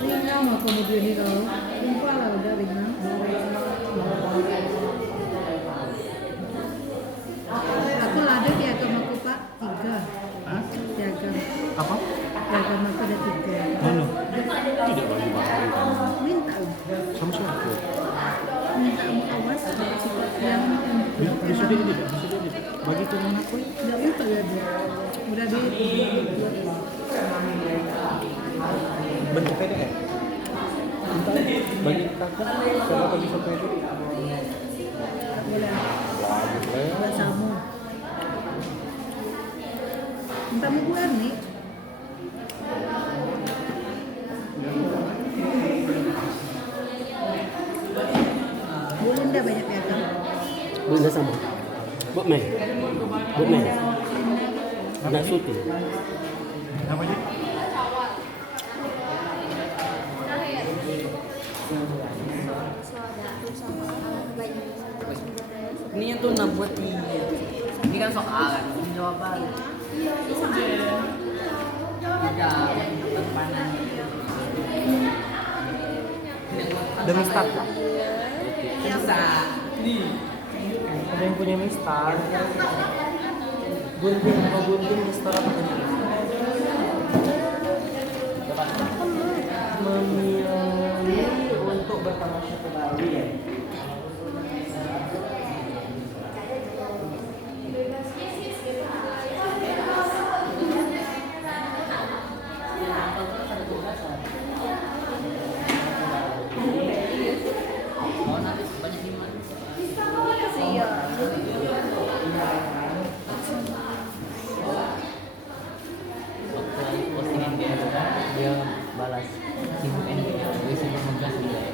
Ringan mah kemudian ini kau. Lupa lah udah ringan. Aku lada piagam aku Pak 3. Hah? Piagam. Apa? Piagam aku ada 3. Mana? Tidak bagi bahari kamu. Minta Sama siapa? minta awas yang Sudah ini, bagi teman aku. udah minta ya dia. Udah di Bentuk PDF. Bagi kakak, siapa bisa PDF? boleh. Boleh. Bahasamu. Minta buku nih. Bunda banyak piagam. Bunda sama. Bok Mei. Bok Mei. Anak Suti. Apa sih? Ini yang tuh nak buat ini kan soal kan, ini jawaban. Tiga, panan. Demi start. Bisa. Nih. Ada yang punya mistar. Gunting apa gunting mistar apa memilih untuk bertamasya kembali ya. Dia balas sibuk ini dia sibuk ngegas dia.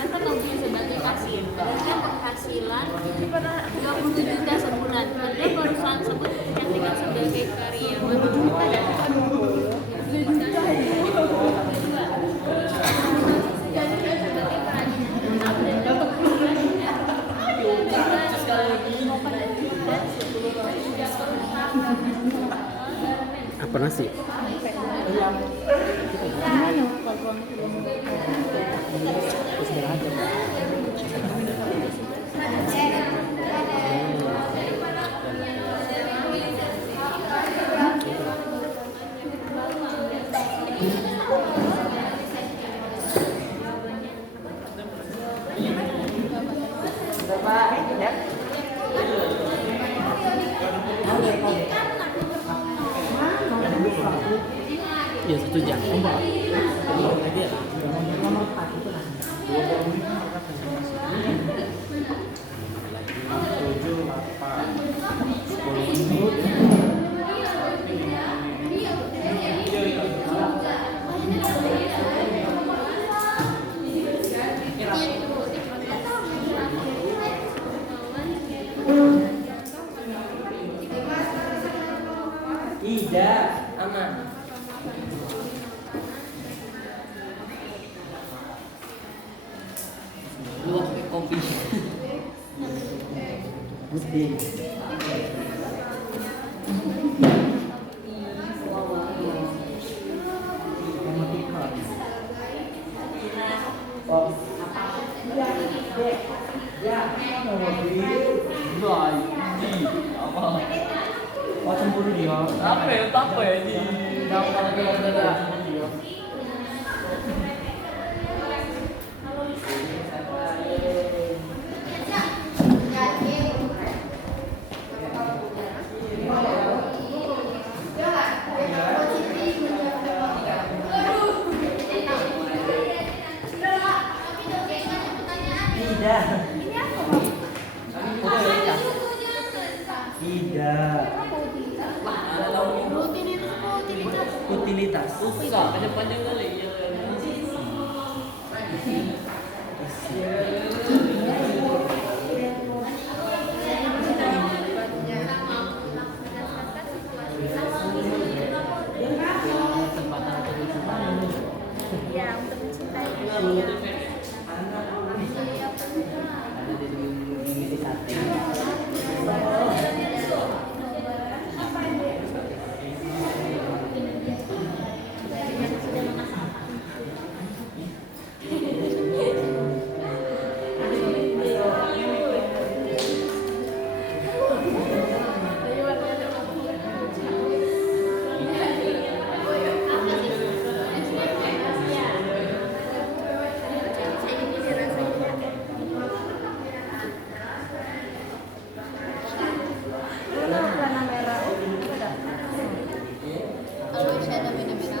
Renta Tobing sebagai kasir dengan penghasilan 20 juta sebulan. Ada perusahaan sebut mencantumkan sebagai karyawan. Apa nasi? Ya 1 jam. Lagi ya. Tidak, aman. Lu pakai kopi. Mesti. Oh cemburu dia. Apa ya ini? Tidak. Tidak. Utilitas. Enggak, panjang-panjang kali. Kalau masih ada beda-beda.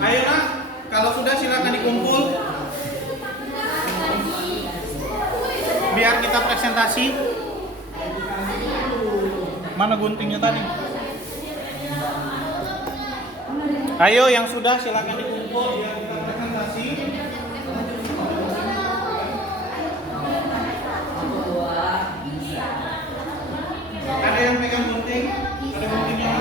Ayo nak, kalau sudah silakan dikumpul. Biar kita presentasi. Mana guntingnya tadi? Ayo yang sudah silakan dikumpul biar kita presentasi. Ada yang pegang gunting? Ada guntingnya?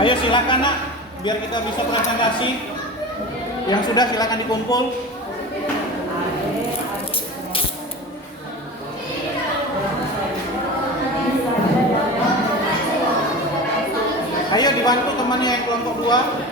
Ayo silakan nak, biar kita bisa presentasi. Yang sudah silakan dikumpul. Ayo dibantu temannya yang kelompok 2.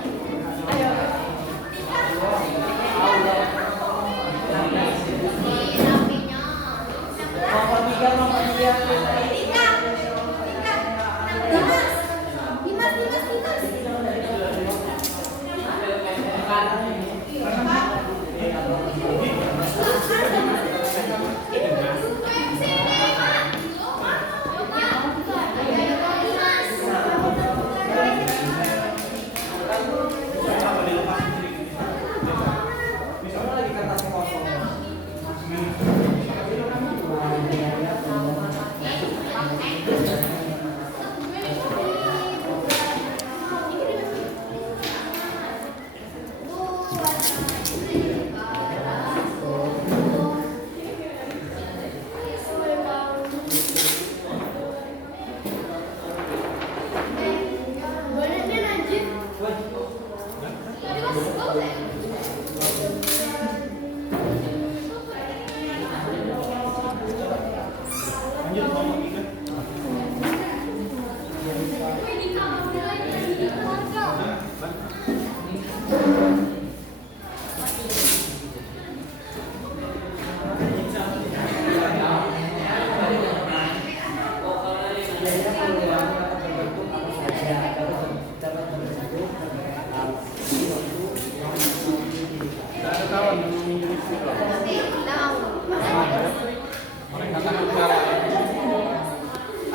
Lanjut kelompok 3.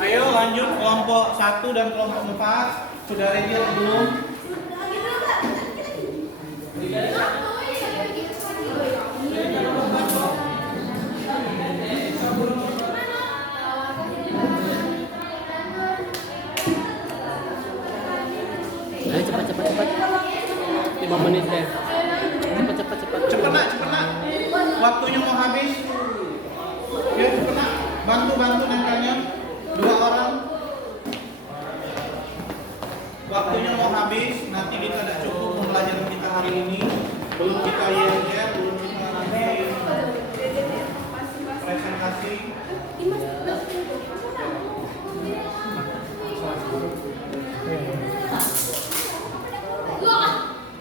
Ayo lanjut kelompok 1 dan kelompok 4. Sudah ready atau belum? Ayo cepat. 5 menit deh. Cepat. Cepet nak. Waktunya mau habis. Ya cepet nak. Bantu nangkanya. 2 orang. Waktunya mau habis. Nanti kita tidak cukup pembelajaran kita hari ini. Belum kita ILR, belum kita nanti presentasi.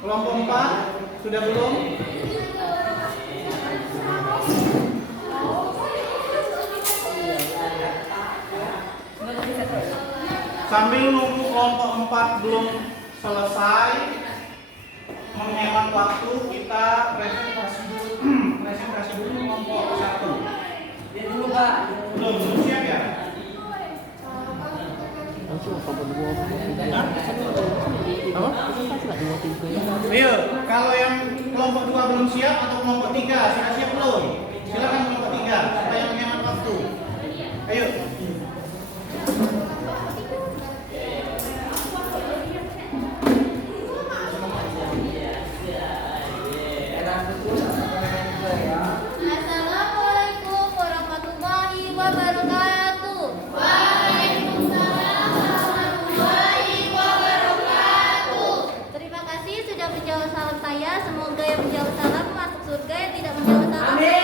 Kelompok 4 sudah belum? Sambil nunggu kelompok 4 belum selesai menghemat waktu, kita presentasi dulu kelompok 1. Ya dulu Pak. Belum siap ya? Ayo, kalau yang kelompok 2 belum siap atau kelompok 3 sudah siap belum? Silakan kelompok 3 supaya menghemat waktu. Ayo. Assalamualaikum warahmatullahi wabarakatuh. Terima kasih sudah menjawab salam saya. Semoga yang menjawab salam masuk surga, yang tidak menjawab salam. Amin.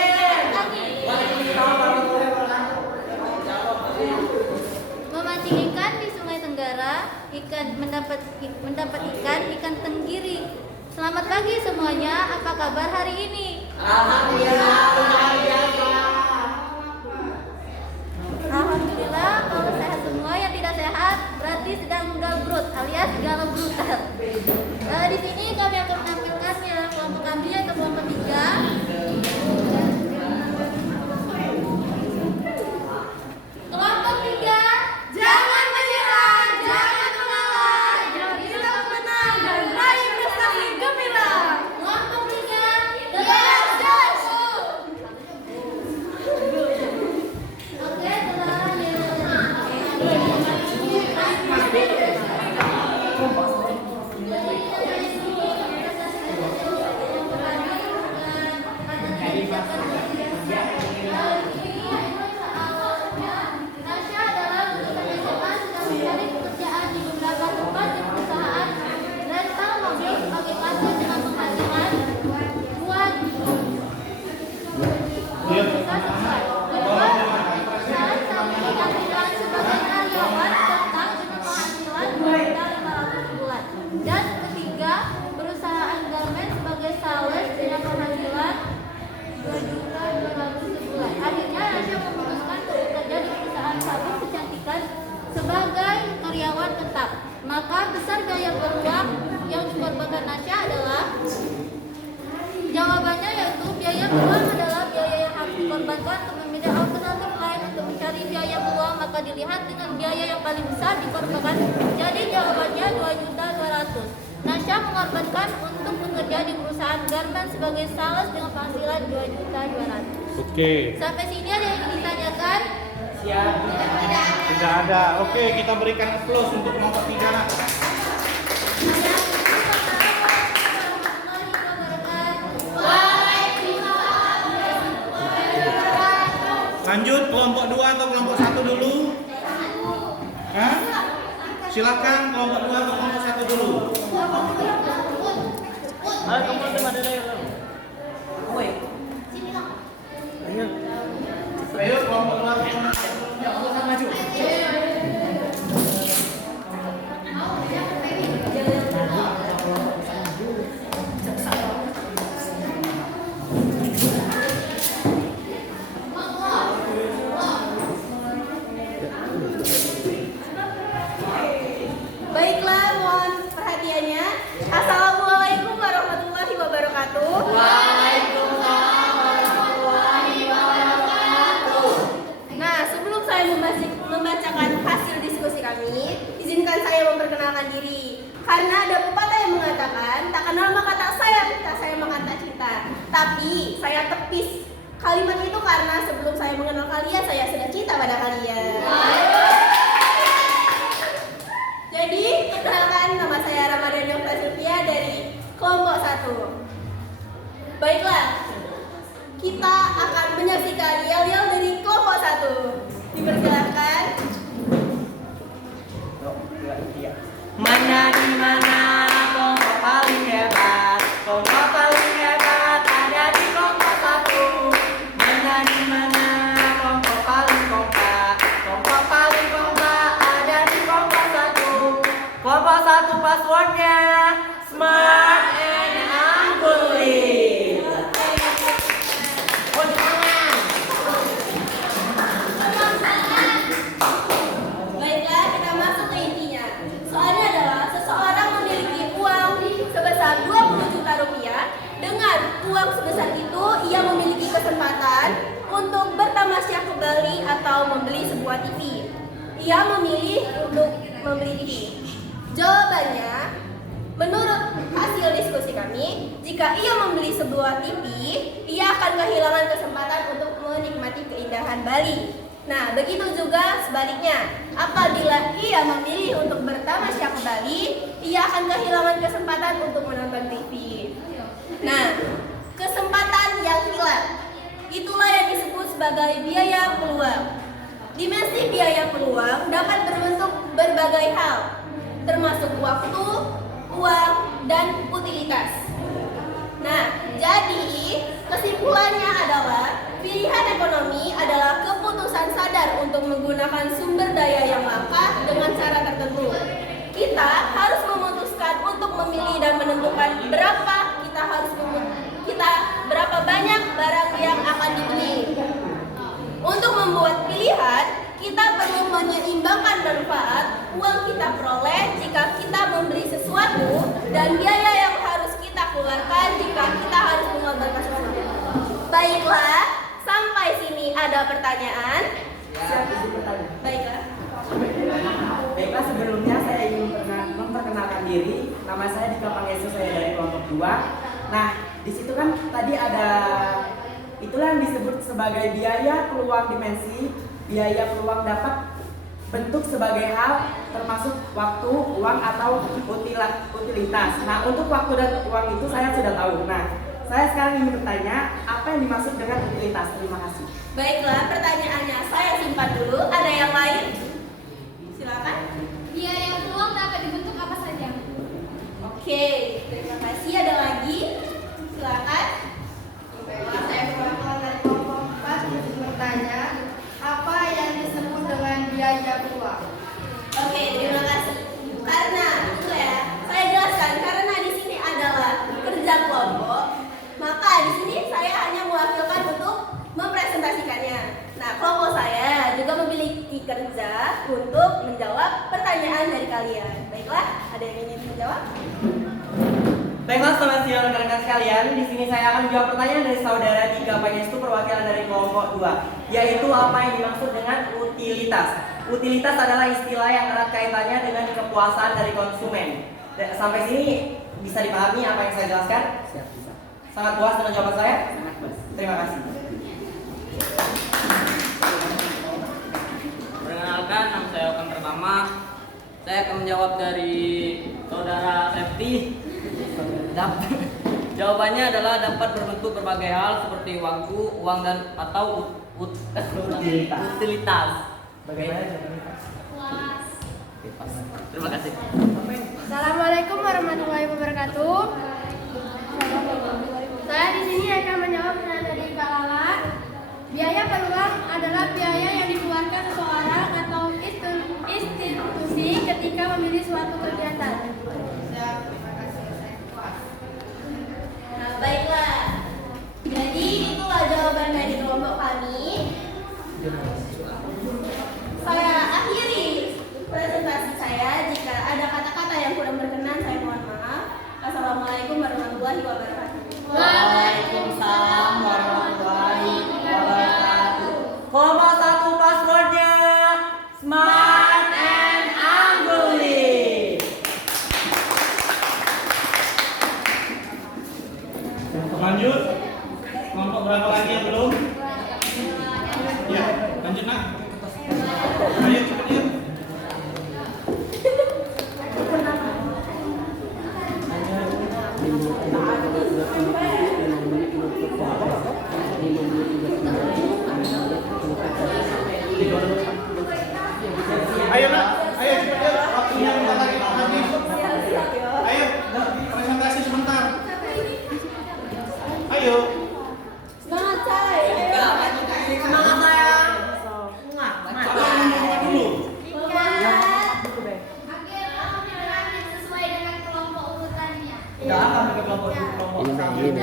Memancing ikan di Sungai Tenggara, mendapat ikan tenggiri. Selamat pagi semuanya. Apa kabar hari ini? Alhamdulillah. Kalau sehat semua, yang tidak sehat berarti sedang gabrut alias galau brutal. Di sini kami akan menampilkannya. Kelompok kami yaitu kelompok 3. Kelompok 3, jangan menyerah, jangan mengalah, kita menang dan raih prestasi gemilang. Kelompok 3, let's go. Oke, Nasya adalah lulusan SMA sedang mencari pekerjaan di beberapa tempat di perusahaan rental mobil sebagai pasien dengan penghasilan 2 juta. Dan saat ini penghasilan sebagai karyawan tetap dengan penghasilan 2.500 bulan. Dan ketiga, perusahaan garment sebagai sales dengan penghasilan 2.200 sebulan. Akhirnya Nasya memutuskan untuk bekerja di perusahaan sabun kecantikan sebagai karyawan tetap. Maka besar biaya beruang yang dikorbankan Nasya adalah jawabannya yaitu biaya beruang adalah biaya yang harus dikorbankan untuk memilih alternatif lain untuk mencari biaya beruang. Maka dilihat dengan biaya yang paling besar dikorbankan. Jadi jawabannya 2.200. Nasya mengorbankan untuk bekerja di perusahaan garment sebagai sales dengan penghasilan 2.200. Oke. Sampai sini ada yang ingin ditanyakan? Siap. Tidak ada. Oke, kita berikan applause untuk kelompok 3 nak. Lanjut kelompok 2 atau kelompok 1 dulu? Hah? Silakan kelompok 2 atau kelompok 1 dulu. Ayo kamu ada dari. Woi. Ayo. Ayo kelompok 2 atau kelompok 1 dulu. membacakan hasil diskusi kami, izinkan saya memperkenalkan diri. Karena ada pepatah yang mengatakan, tak kenal maka tak sayang, tak sayang maka tak cinta. Tapi saya tepis kalimat itu karena sebelum saya mengenal kalian, saya sudah cinta pada kalian. Jadi, perkenalkan, nama saya Ramadhani Okta Sylvia dari kelompok 1. Baiklah, kita akan menyaksikan yel-yel dari kelompok 1. Dipersilakan. Mana di mana kelompok paling hebat? Kelompok paling hebat ada di kelompok 1. Mana di mana kelompok paling kompak? Kelompok paling kompak ada di kelompok 1. Kelompok 1 passwordnya smart and anggulit. Baiklah, kita masuk ke intinya. Soalnya adalah seseorang memiliki uang sebesar 20 juta rupiah. Dengan uang sebesar itu, ia memiliki kesempatan untuk bertamasya ke Bali atau membeli sebuah TV. Ia memilih untuk membeli TV. Jawabannya, menurut hasil diskusi kami, jika ia membeli sebuah TV, ia akan kehilangan kesempatan untuk menikmati keindahan Bali. Nah, begitu juga sebaliknya. Apabila ia memilih untuk bertamasya ke Bali, ia akan kehilangan kesempatan untuk menonton TV. Nah, kesempatan yang hilang, itulah yang disebut sebagai biaya peluang. Dimensi biaya peluang dapat berbentuk berbagai hal, termasuk waktu, uang, dan utilitas. Nah, jadi kesimpulannya adalah pilihan ekonomi adalah keputusan sadar untuk menggunakan sumber daya yang langka dengan cara tertentu. Kita harus memutuskan untuk memilih dan menentukan berapa banyak barang yang akan dibeli. Untuk membuat pilihan, kita perlu menyeimbangkan manfaat uang kita peroleh jika kita membeli sesuatu dan biaya yang harus kita keluarkan jika kita harus mengorbankan sesuatu. Baiklah, sampai sini ada pertanyaan? Baiklah. Baiklah, sebelumnya saya ingin memperkenalkan diri. Nama saya Dika Pangestu, saya dari kelompok 2. Nah, di situ kan tadi ada itulah yang disebut sebagai biaya peluang dimensi. Biaya peluang dapat bentuk sebagai hal termasuk waktu, uang atau utilitas. Nah, untuk waktu dan uang itu saya sudah tahu. Nah, saya sekarang ingin bertanya, apa yang dimaksud dengan utilitas? Terima kasih. Baiklah, pertanyaannya saya simpan dulu. Ada yang lain? Silakan. Biaya peluang dapat dibentuk apa saja? Oke, terima kasih. Ada lagi? Silakan. Baiklah, saya perwakilan dari kelompok 4 untuk bertanya, apa yang disebut dengan biaya peluang? Oke, terima kasih. Karena itu ya, saya jelaskan karena di sini adalah kerja kelompok, maka di sini saya hanya mewakilkan untuk mempresentasikannya. Nah, kelompok saya juga memiliki kerja untuk menjawab pertanyaan dari kalian. Baiklah, ada yang ingin menjawab? Baiklah, selamat siang rekan-rekan sekalian. Di sini saya akan menjawab pertanyaan dari saudara Dika Pangestu perwakilan dari kelompok 2, yaitu apa yang dimaksud dengan utilitas. Utilitas adalah istilah yang erat kaitannya dengan kepuasan dari konsumen. Sampai sini bisa dipahami apa yang saya jelaskan? Siap, bisa. Sangat puas dengan jawaban saya? Sangat puas. Terima kasih. Perkenalkan, nama saya Okan pertama. Saya akan menjawab dari saudara Septi. Jawabannya adalah dapat berbentuk berbagai hal seperti waktu, uang dan atau utilitas. Bagaimana jawabannya? Terima kasih. Assalamualaikum warahmatullahi wabarakatuh. Saya di sini akan menjawab pertanyaan dari Kak Lala. Biaya peluang adalah biaya yang dikeluarkan seseorang atau institusi ketika memilih suatu kegiatan. Nah, baiklah. Jadi itulah jawaban dari kelompok kami. Saya akhiri presentasi saya. Jika ada kata-kata yang kurang berkenan, saya mohon maaf. Assalamualaikum warahmatullahi wabarakatuh. Waalaikumsalam warahmatullahi wabarakatuh. Kelompok 1 passwordnya smart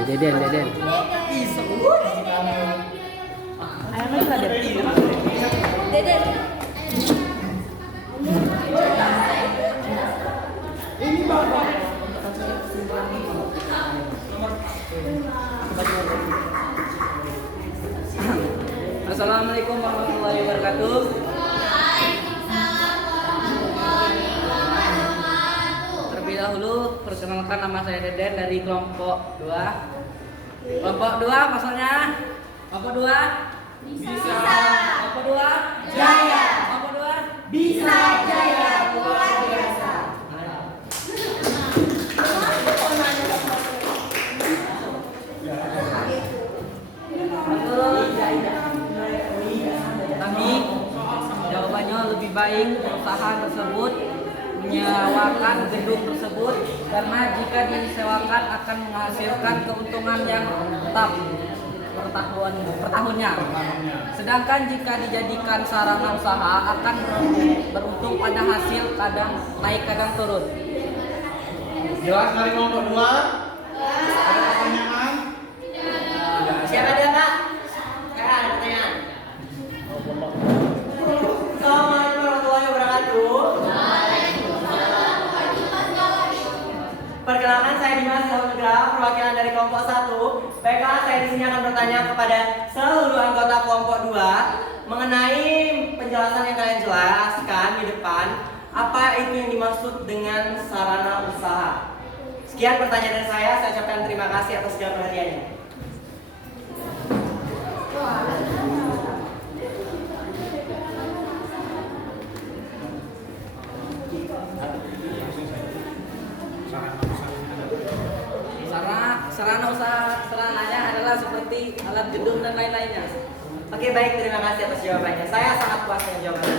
Deden. Deden. Assalamualaikum warahmatullahi wabarakatuh. Terlebih dahulu perkenalkan, nama saya Deden dari kelompok 2. Kelompok 2 maksudnya kelompok 2 bisa. Kelompok 2 Jaya. Kelompok 2 Bisa jaya luar biasa. Kami jawabannya lebih baik perusahaan tersebut menyewakan gedung tersebut karena jika disewakan akan menghasilkan keuntungan yang tetap per tahunnya. Sedangkan jika dijadikan sarana usaha akan beruntung pada hasil, kadang naik kadang turun. Jelas dari kelompok 2? Ada pertanyaan? Siapa dia, Pak? Ada pertanyaan. Assalamualaikum warahmatullahi wabarakatuh. Perkenalkan, saya Dimas Saudra, perwakilan dari kelompok 1. Baiklah, saya di sini akan bertanya kepada seluruh anggota kelompok 2 mengenai penjelasan yang kalian jelaskan di depan. Apa itu yang dimaksud dengan sarana usaha? Sekian pertanyaan dari saya ucapkan terima kasih atas segala perhatiannya. Sarana usaha sarananya adalah seperti alat gedung dan lain-lainnya. Oke, baik, terima kasih atas jawabannya. Saya sangat puas dengan jawabannya.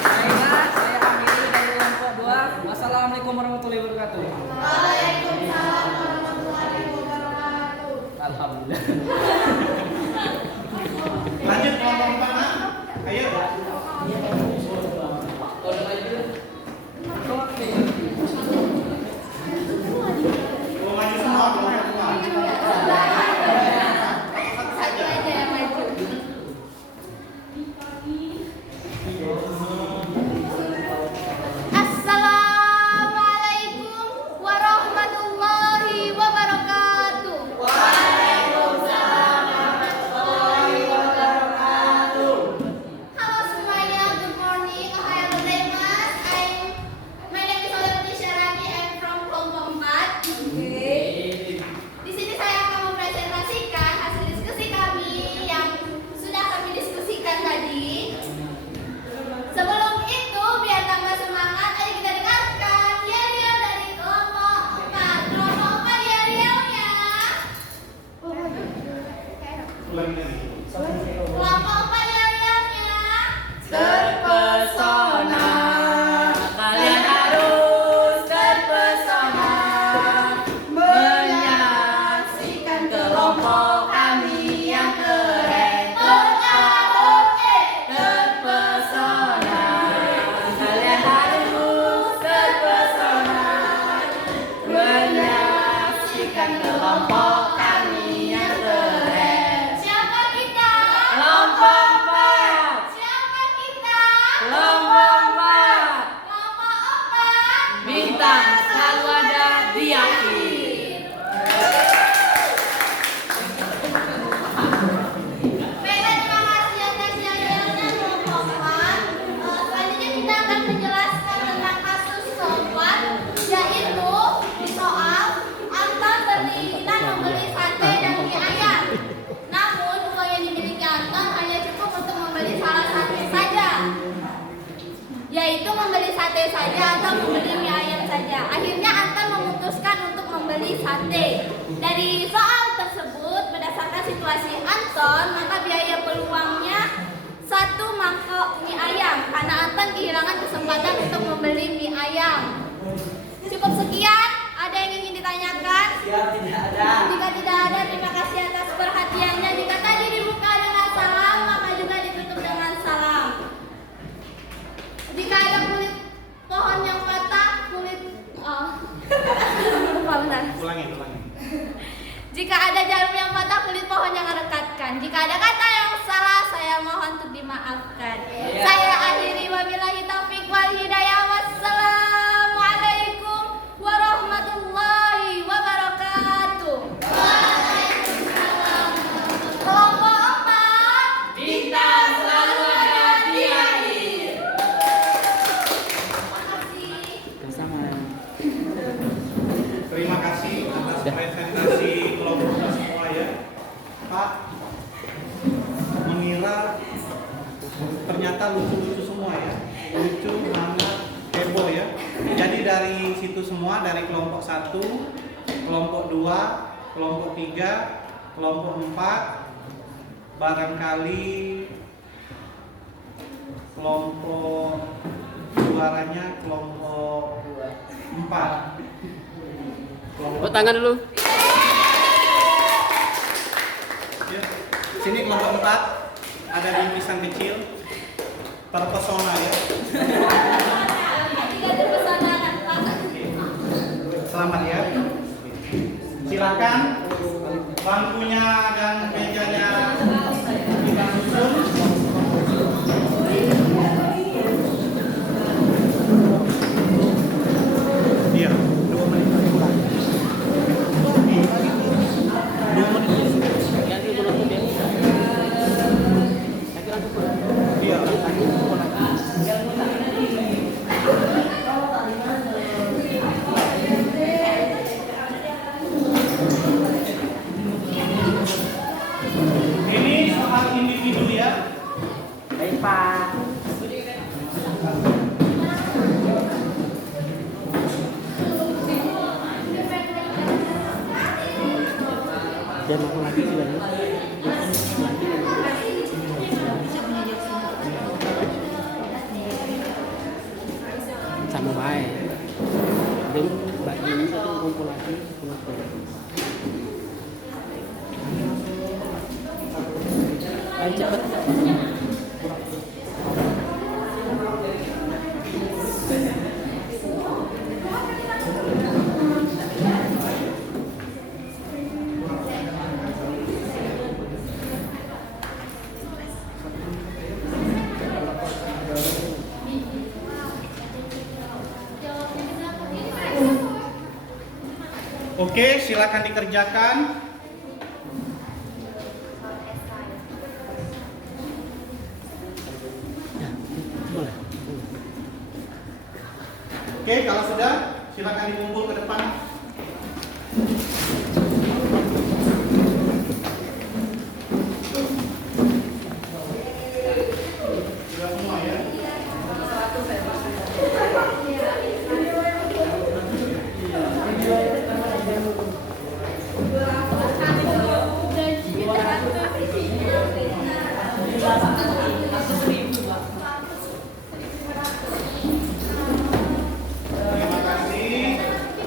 Baiklah, saya Amiri dari kelompok 2. Wassalamualaikum warahmatullahi wabarakatuh. Waalaikumsalam warahmatullahi wabarakatuh. Alhamdulillah. Lanjut kelompok 4. Ayo. Maju semua kelompok 2. Satu aja yang maju. Assalamualaikum warahmatullahi wabarakatuh. Waalaikumsalam warahmatullahi wabarakatuh. Halo semuanya, good morning. Ohayou gozaimasu. My name is Olivia Sharani. I'm from kelompok 4. Di sini saya akan mempresentasikan hasil diskusi kami yang sudah kami diskusikan tadi. Sebelum itu, biar tambah semangat, ayo kita dengarkan yel-yel dari kelompok 4. Kelompok 4 yel-yelnya. Ulangi lagi. Kelompok 4 yel-yelnya. Terpesona, kalian harus terpesona menyaksikan kelompok kami yang keren. Terpesona, kalian harus terpesona menyaksikan kelompok kami yang keren. Siapa kita? Kelompok 4. Siapa kita? Kelompok 4. Kelompok 4. Bintang selalu ada di akhir. Baiklah, terima kasih atas yel-yelnya kelompok 4. Selanjutnya kita akan menjelaskan tentang kasus keempat, yaitu di soal Anton berkeinginan membeli sate dan mie ayam. Namun uang yang dimiliki Anton hanya cukup untuk membeli salah satu saja, yaitu membeli sate saja atau membeli mie ayam saja. Akhirnya Anton memutuskan untuk membeli sate. Dari soal tersebut, berdasarkan situasi Anton, maka biaya peluangnya 1 mangkok mie ayam karena Anton kehilangan kesempatan untuk membeli mie ayam. Cukup sekian. Ada yang ingin ditanyakan? Siap, tidak ada. Jika tidak ada, terima kasih atas perhatiannya. Jika tadi dibuka dengan salam, maka juga ditutup dengan salam. Jika ada kulit pohon yang patah, kulit lupa benar. Ulangi. ternyata lucu-lucu semua ya, lucu, hangat, heboh ya. Jadi dari situ semua, dari kelompok 1, kelompok 2, kelompok 3, kelompok 4, barangkali kelompok juaranya kelompok 4. Tepuk tangan dulu. Ya. Sini kelompok 4 ada bingkisan kecil, terpesona ya. Selamat ya. Silakan bangkunya dan mejanya kita susun. Iya, 2 menit pulang. 2 menit. Ganti penonton ya. Nanti langsung pulang. Iya, lagi pulang. Ini soal individu ya. Baik Pak. Dan aku lagi sih banyak. Sama baik. Dan bagi ini satu kumpul lagi. Ayo cepet. Oke, silakan dikerjakan. Oke, kalau sudah, silakan dikumpul ke depan. Sudah semua ya? Terima kasih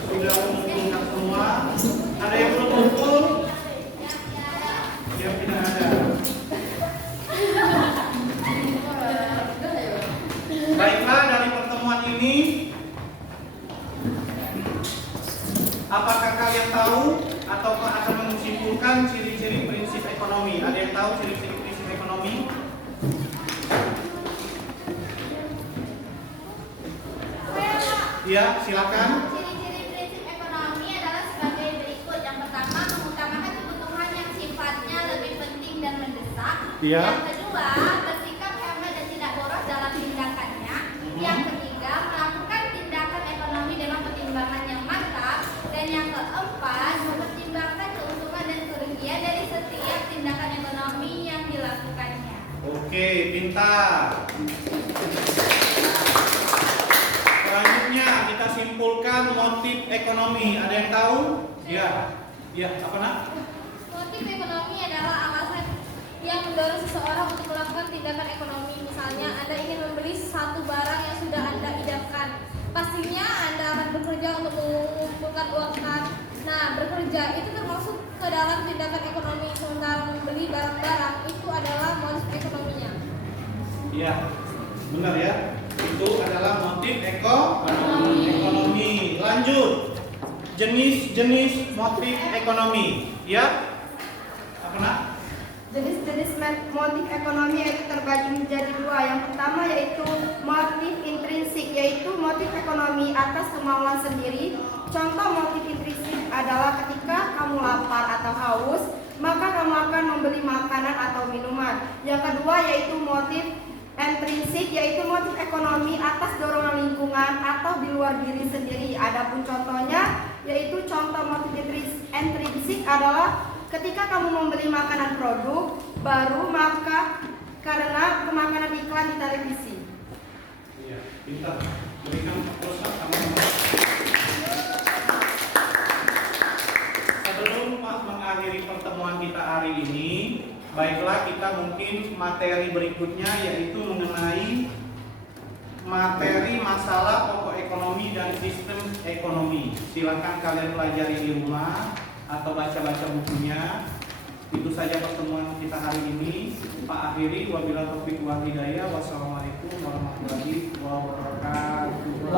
sudah mengumpulkan semua. Ada yang belum kumpul? Yang tidak ada. Baiklah, dari pertemuan ini, apakah kalian tahu ataukah akan menyimpulkan ciri-ciri prinsip ekonomi? Ada yang tahu ciri-ciri prinsip ekonomi? Ya, silakan. Ciri-ciri prinsip ekonomi adalah sebagai berikut. Yang pertama, mengutamakan kebutuhan yang sifatnya lebih penting dan mendesak. Iya. Yang kedua, bersikap hemat dan tidak boros dalam tindakannya. Yang ketiga, melakukan tindakan ekonomi dengan pertimbangan yang mantap. Dan yang keempat, mempertimbangkan keuntungan dan kerugian dari setiap tindakan ekonomi yang dilakukannya. Oke, pintar. Selanjutnya kita simpulkan motif ekonomi. Ada yang tahu? Ya. Ya, apa nak? Motif ekonomi adalah alasan yang mendorong seseorang untuk melakukan tindakan ekonomi. Misalnya, Anda ingin membeli satu barang yang sudah Anda idamkan. Pastinya Anda akan bekerja untuk mengumpulkan uang kan. Nah, bekerja itu termasuk ke dalam tindakan ekonomi. Sementara membeli barang-barang itu adalah motif ekonominya. Iya, benar ya. Itu adalah motif ekonomi. Lanjut. Jenis-jenis motif ekonomi. Ya. Apa nak? Jenis-jenis motif ekonomi yaitu terbagi menjadi 2. Yang pertama yaitu motif intrinsik, yaitu motif ekonomi atas kemauan sendiri. Contoh motif intrinsik adalah ketika kamu lapar atau haus, maka kamu akan membeli makanan atau minuman. Yang kedua yaitu motif intrinsik, yaitu motif ekonomi atas dorongan lingkungan atau di luar diri sendiri. Adapun contohnya yaitu contoh motif intrinsik adalah ketika kamu membeli makanan produk baru, maka karena kemakanan iklan di televisi. Iya, pintar. Berikan terus sama-sama. Sebelum mengakhiri pertemuan kita hari ini, baiklah kita mungkin materi berikutnya yaitu mengenai materi masalah pokok ekonomi dan sistem ekonomi. Silakan kalian pelajari di rumah atau baca-baca bukunya. Itu saja pertemuan kita hari ini. Pak akhiri, wabillahi taufiq wal hidayah. Wassalamualaikum warahmatullahi wabarakatuh.